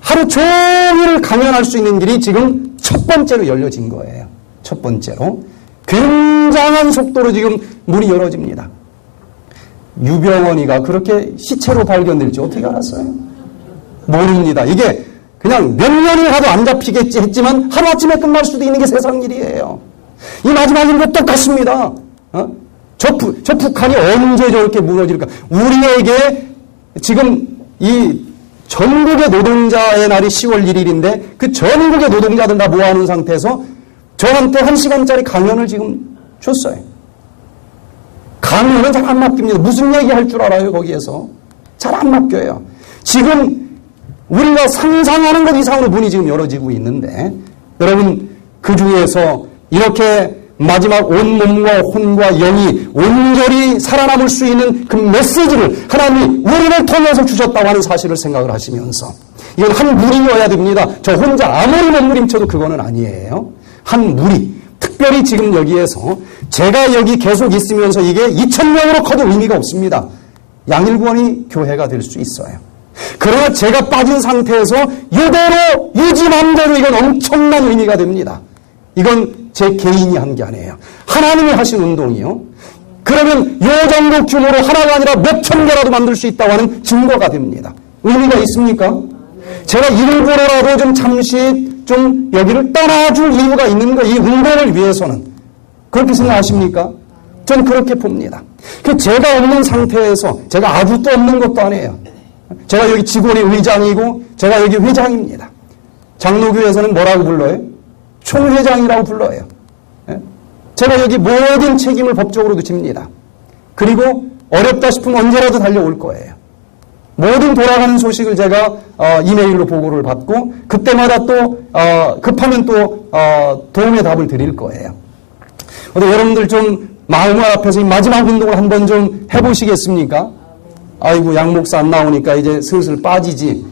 하루 종일 강연할 수 있는 길이 지금 첫 번째로 열려진 거예요. 첫 번째로. 굉장한 속도로 지금 문이 열어집니다. 유병원이가 그렇게 시체로 발견될지 어떻게 알았어요? 모릅니다. 이게 그냥 몇 년을 가도 안 잡히겠지 했지만 하루아침에 끝날 수도 있는 게 세상 일이에요. 이 마지막 일도 똑같습니다. 저 북한이 언제 저렇게 무너질까? 우리에게 지금 이 전국의 노동자의 날이 10월 1일인데 그 전국의 노동자들 다 모아놓은 상태에서 저한테 1시간짜리 강연을 지금 줬어요. 강연은 잘 안 맡깁니다. 무슨 얘기할 줄 알아요, 거기에서? 잘 안 맡겨요. 지금 우리가 상상하는 것 이상으로 문이 지금 열어지고 있는데 여러분 그 중에서 이렇게 마지막 온몸과 혼과 영이 온전히 살아남을 수 있는 그 메시지를 하나님이 우리를 통해서 주셨다고 하는 사실을 생각을 하시면서 이건 한 무리여야 됩니다. 저 혼자 아무리 몸부림쳐도 그거는 아니에요. 한 무리. 특별히 지금 여기에서 제가 여기 계속 있으면서 이게 2,000명으로 커도 의미가 없습니다. 양일구원이 교회가 될 수 있어요. 그러나 제가 빠진 상태에서 이대로 유지만 대로 이건 엄청난 의미가 됩니다. 이건 제 개인이 한 게 아니에요. 하나님이 하신 운동이요. 그러면 이 정도 규모로 하나가 아니라 몇천 개라도 만들 수 있다고 하는 증거가 됩니다. 의미가 있습니까? 제가 일부러라도 좀 잠시 좀 여기를 떠나줄 이유가 있는 거, 이 운동을 위해서는. 그렇게 생각하십니까? 전 그렇게 봅니다. 제가 없는 상태에서, 제가 아무것도 없는 것도 아니에요. 제가 여기 직원의 의장이고, 제가 여기 회장입니다. 장로교에서는 뭐라고 불러요? 총회장이라고 불러요. 제가 여기 모든 책임을 법적으로도 집니다. 그리고 어렵다 싶으면 언제라도 달려올 거예요. 모든 돌아가는 소식을 제가 이메일로 보고를 받고 그때마다 또 급하면 또 도움의 답을 드릴 거예요. 여러분들 좀 마음을 앞에서 이 마지막 운동을 한번 좀 해보시겠습니까? 아이고 양 목사 안 나오니까 이제 슬슬 빠지지.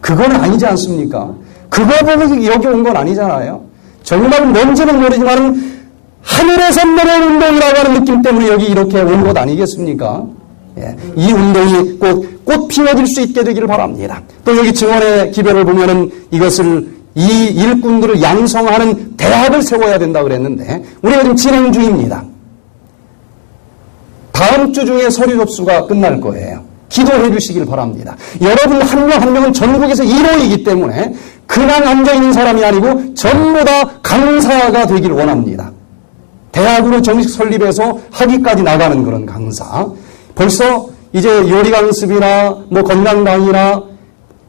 그건 아니지 않습니까? 그거 보고 여기 온 건 아니잖아요. 정말 뭔지는 모르지만 하늘에서 내려온 운동이라고 하는 느낌 때문에 여기 이렇게 온 것 아니겠습니까? 예, 이 운동이 꽃 피워질 수 있게 되기를 바랍니다. 또 여기 증언의 기별을 보면은 이것을 이 일꾼들을 양성하는 대학을 세워야 된다 그랬는데 우리가 지금 진행 중입니다. 다음 주 중에 서류 접수가 끝날 거예요. 기도해 주시길 바랍니다. 여러분 한 명 한 명은 전국에서 1호이기 때문에 그냥 앉아있는 사람이 아니고 전부 다 강사가 되길 원합니다. 대학으로 정식 설립해서 학위까지 나가는 그런 강사. 벌써 이제 요리 강습이나 뭐 건강 강의나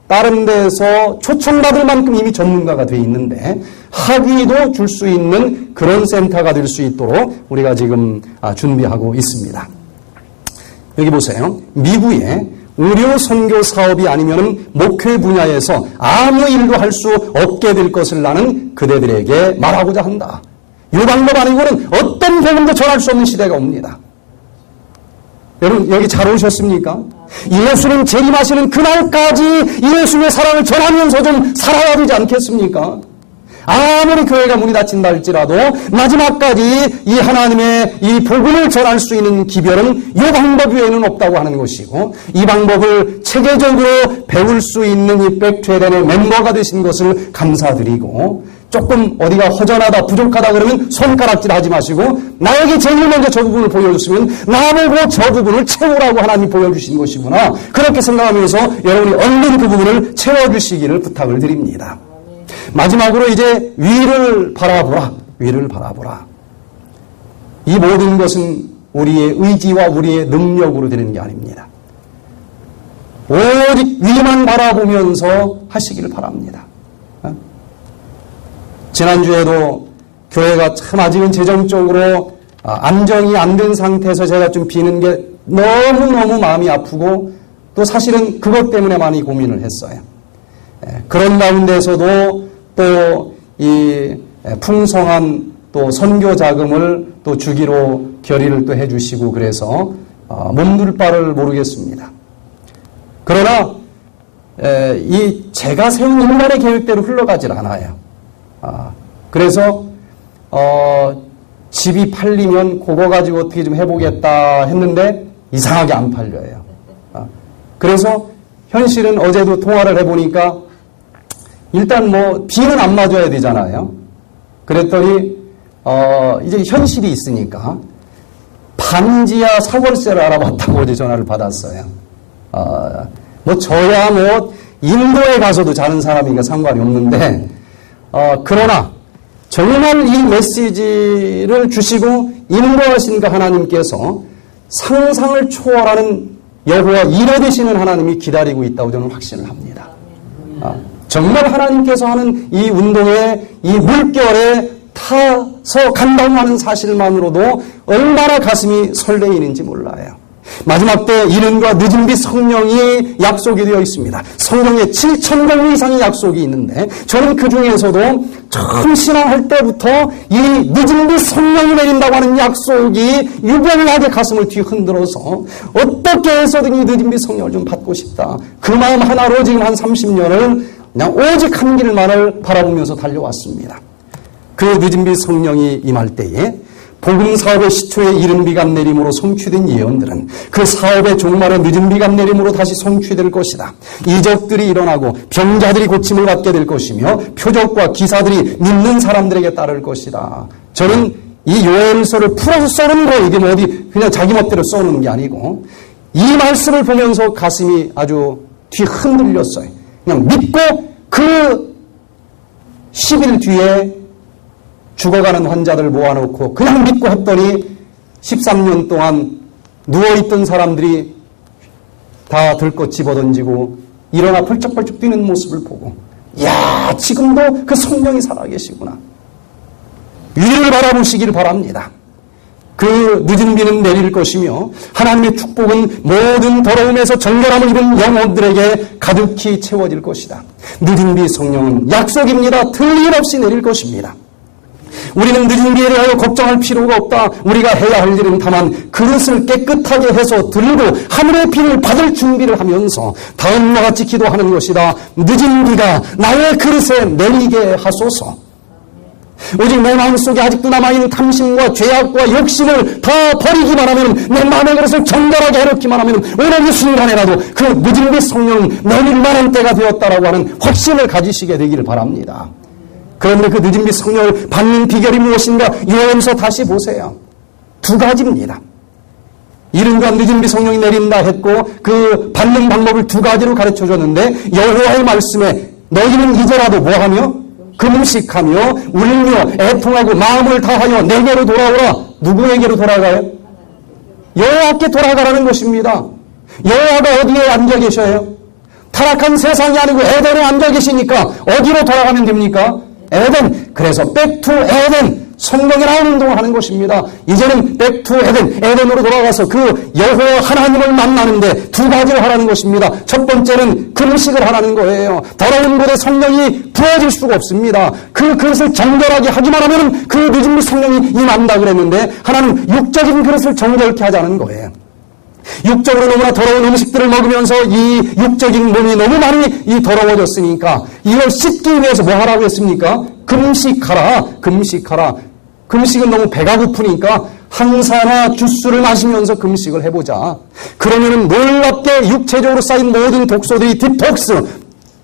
다른 데서 초청받을 만큼 이미 전문가가 돼 있는데 학위도 줄 수 있는 그런 센터가 될 수 있도록 우리가 지금 준비하고 있습니다. 여기 보세요. 미국의 의료 선교 사업이 아니면 목회 분야에서 아무 일도 할 수 없게 될 것을 나는 그대들에게 말하고자 한다. 이 방법 아니고는 어떤 복음도 전할 수 없는 시대가 옵니다. 여러분 여기 잘 오셨습니까? 예수님 재림하시는 그날까지 예수님의 사랑을 전하면서 좀 살아야 되지 않겠습니까? 아무리 교회가 문이 닫힌다 할지라도 마지막까지 이 하나님의 이 복음을 전할 수 있는 기별은 이 방법 외에는 없다고 하는 것이고 이 방법을 체계적으로 배울 수 있는 이 백투에덴의 멤버가 되신 것을 감사드리고 조금 어디가 허전하다 부족하다 그러면 손가락질 하지 마시고 나에게 제일 먼저 저 부분을 보여줬으면 나보고 저 부분을 채우라고 하나님이 보여주신 것이구나 그렇게 생각하면서 여러분이 얼른 그 부분을 채워주시기를 부탁을 드립니다. 마지막으로 이제 위를 바라보라. 위를 바라보라. 이 모든 것은 우리의 의지와 우리의 능력으로 되는 게 아닙니다. 오직 위만 바라보면서 하시기를 바랍니다. 지난주에도 교회가 참 아직은 재정적으로 안정이 안 된 상태에서 제가 좀 비는 게 너무너무 마음이 아프고 또 사실은 그것 때문에 많이 고민을 했어요. 그런 가운데서도 또 이 풍성한 또 선교 자금을 또 주기로 결의를 또 해주시고 그래서 몸둘 바를 모르겠습니다. 그러나 이 제가 세운 일만의 계획대로 흘러가질 않아요. 그래서 집이 팔리면 그거 가지고 어떻게 좀 해보겠다 했는데 이상하게 안 팔려요. 그래서 현실은 어제도 통화를 해보니까 일단 뭐 비는 안 맞아야 되잖아요. 그랬더니 이제 현실이 있으니까 반지하 사월세를 알아봤다고 어제 전화를 받았어요. 뭐 저야 뭐 인도에 가서도 자는 사람이니까 상관이 없는데 그러나 정말 이 메시지를 주시고 인도하신 그 하나님께서 상상을 초월하는 여호와 이레 되시는 하나님이 기다리고 있다고 저는 확신을 합니다. 정말 하나님께서 하는 이 운동에 이 물결에 타서 간다고 하는 사실만으로도 얼마나 가슴이 설레이는지 몰라요. 마지막 때 이른과 늦은 빛 성령이 약속이 되어 있습니다. 성경에 7,000권 이상의 약속이 있는데 저는 그 중에서도 처음 신앙할 때부터 이 늦은 빛 성령이 내린다고 하는 약속이 유별나게 가슴을 뒤흔들어서 어떻게 해서든 이 늦은 빛 성령을 좀 받고 싶다. 그 마음 하나로 지금 한 30년을 그냥 오직 한 길만을 바라보면서 달려왔습니다. 그 늦은 빛 성령이 임할 때에 복음 사업의 시초에 이른 비가 내림으로 성취된 예언들은 그 사업의 종말에 늦은 비가 내림으로 다시 성취될 것이다. 이적들이 일어나고 병자들이 고침을 받게 될 것이며 표적과 기사들이 믿는 사람들에게 따를 것이다. 저는 이 요엘서를 풀어서 써는 거 이게 뭐 어디 그냥 자기 멋대로 써놓은 게 아니고 이 말씀을 보면서 가슴이 아주 뒤흔들렸어요. 그냥 믿고 그 10일 뒤에 죽어가는 환자들 모아놓고 그냥 믿고 했더니 13년 동안 누워있던 사람들이 다 들것 집어던지고 일어나 펄쩍펄쩍 뛰는 모습을 보고 야 지금도 그 성령이 살아계시구나. 위를 바라보시길 바랍니다. 그 늦은 비는 내릴 것이며 하나님의 축복은 모든 더러움에서 정결함을 입은 영혼들에게 가득히 채워질 것이다. 늦은 비 성령은 약속입니다. 틀림없이 내릴 것입니다. 우리는 늦은 비에 대하여 걱정할 필요가 없다. 우리가 해야 할 일은 다만 그릇을 깨끗하게 해서 들고 하늘의 비를 받을 준비를 하면서 다음과 같이 기도하는 것이다. 늦은 비가 나의 그릇에 내리게 하소서. 오직 내 마음속에 아직도 남아있는 탐심과 죄악과 욕심을 다 버리기만 하면 내 마음의 그릇을 정결하게 해놓기만 하면 오늘 이 순간에라도 그 늦은 비 성령은 내릴 만한 때가 되었다라고 하는 확신을 가지시게 되기를 바랍니다. 그런데 그 늦은 빛 성령을 받는 비결이 무엇인가? 요엘서 다시 보세요. 두 가지입니다. 이른과 늦은 빛 성령이 내린다 했고 그 받는 방법을 두 가지로 가르쳐줬는데 여호와의 말씀에 너희는 이제라도 뭐하며? 금식하며 울며 애통하고 마음을 다하여 내게로 돌아오라. 누구에게로 돌아가요? 여호와께 돌아가라는 것입니다. 여호와가 어디에 앉아 계셔요? 타락한 세상이 아니고 에덴에 앉아 계시니까 어디로 돌아가면 됩니까? 에덴. 그래서 백투 에덴. 성경에 나오는 운동을 하는 것입니다. 이제는 백투 에덴. 에덴으로 돌아가서 그 여호와 하나님을 만나는데 두 가지를 하라는 것입니다. 첫 번째는 금식을 하라는 거예요. 더러운 곳에 성령이 부어질 수가 없습니다. 그 그릇을 정결하게 하기만 하면 그 늦은 빛 성령이 임한다 그랬는데 하나는 육적인 그릇을 정결케 하자는 거예요. 육적으로 너무나 더러운 음식들을 먹으면서 이 육적인 몸이 너무 많이 더러워졌으니까 이걸 씻기 위해서 뭐 하라고 했습니까? 금식하라. 금식하라. 금식은 너무 배가 고프니까 항산화 주스를 마시면서 금식을 해보자. 그러면은 놀랍게 육체적으로 쌓인 모든 독소들이 디톡스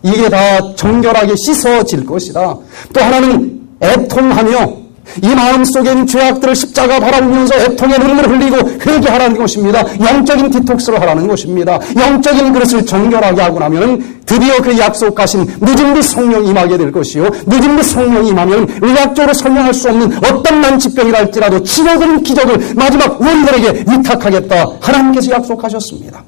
이게 다 정결하게 씻어질 것이다. 또 하나는 애통하며 이 마음속에 있는 죄악들을 십자가 바라보면서 애통의 눈물을 흘리고 회개하라는 것입니다. 영적인 디톡스를 하라는 것입니다. 영적인 그릇을 정결하게 하고 나면 드디어 그 약속하신 늦은 빛 성령이 임하게 될 것이요. 늦은 빛 성령이 임하면 의학적으로 설명할 수 없는 어떤 난치병이랄지라도 치료되는 기적을 마지막 우리들에게 위탁하겠다. 하나님께서 약속하셨습니다.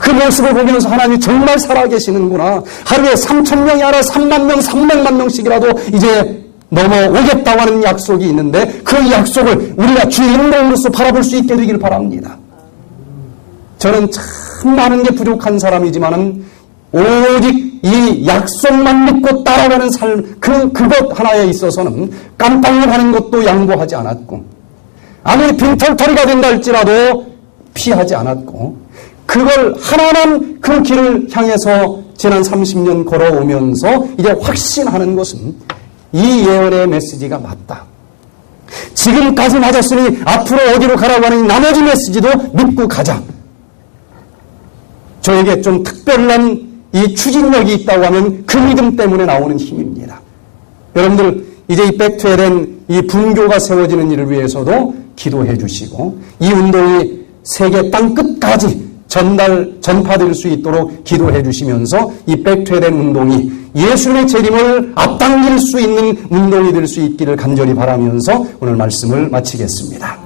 그 모습을 보면서 하나님이 정말 살아계시는구나. 하루에 3,000명이 아니라 3만 명, 300만 명씩이라도 이제 넘어오겠다고 하는 약속이 있는데 그 약속을 우리가 주의 인도로서 바라볼 수 있게 되길 바랍니다. 저는 참 많은 게 부족한 사람이지만은 오직 이 약속만 믿고 따라가는 삶, 그것 하나에 있어서는 깜빵을 하는 것도 양보하지 않았고, 아무리 빈털터리가 된다 할지라도 피하지 않았고, 그걸 하나만 그 길을 향해서 지난 30년 걸어오면서 이제 확신하는 것은 이 예언의 메시지가 맞다. 지금까지 맞았으니 앞으로 어디로 가라고 하는 나머지 메시지도 믿고 가자. 저에게 좀 특별한 이 추진력이 있다고 하면 그 믿음 때문에 나오는 힘입니다. 여러분들 이제 이 백투에덴 이 분교가 세워지는 일을 위해서도 기도해 주시고 이 운동이 세계 땅 끝까지 전파될 수 있도록 기도해 주시면서 이 백투에덴 운동이 예수님의 재림을 앞당길 수 있는 운동이 될 수 있기를 간절히 바라면서 오늘 말씀을 마치겠습니다.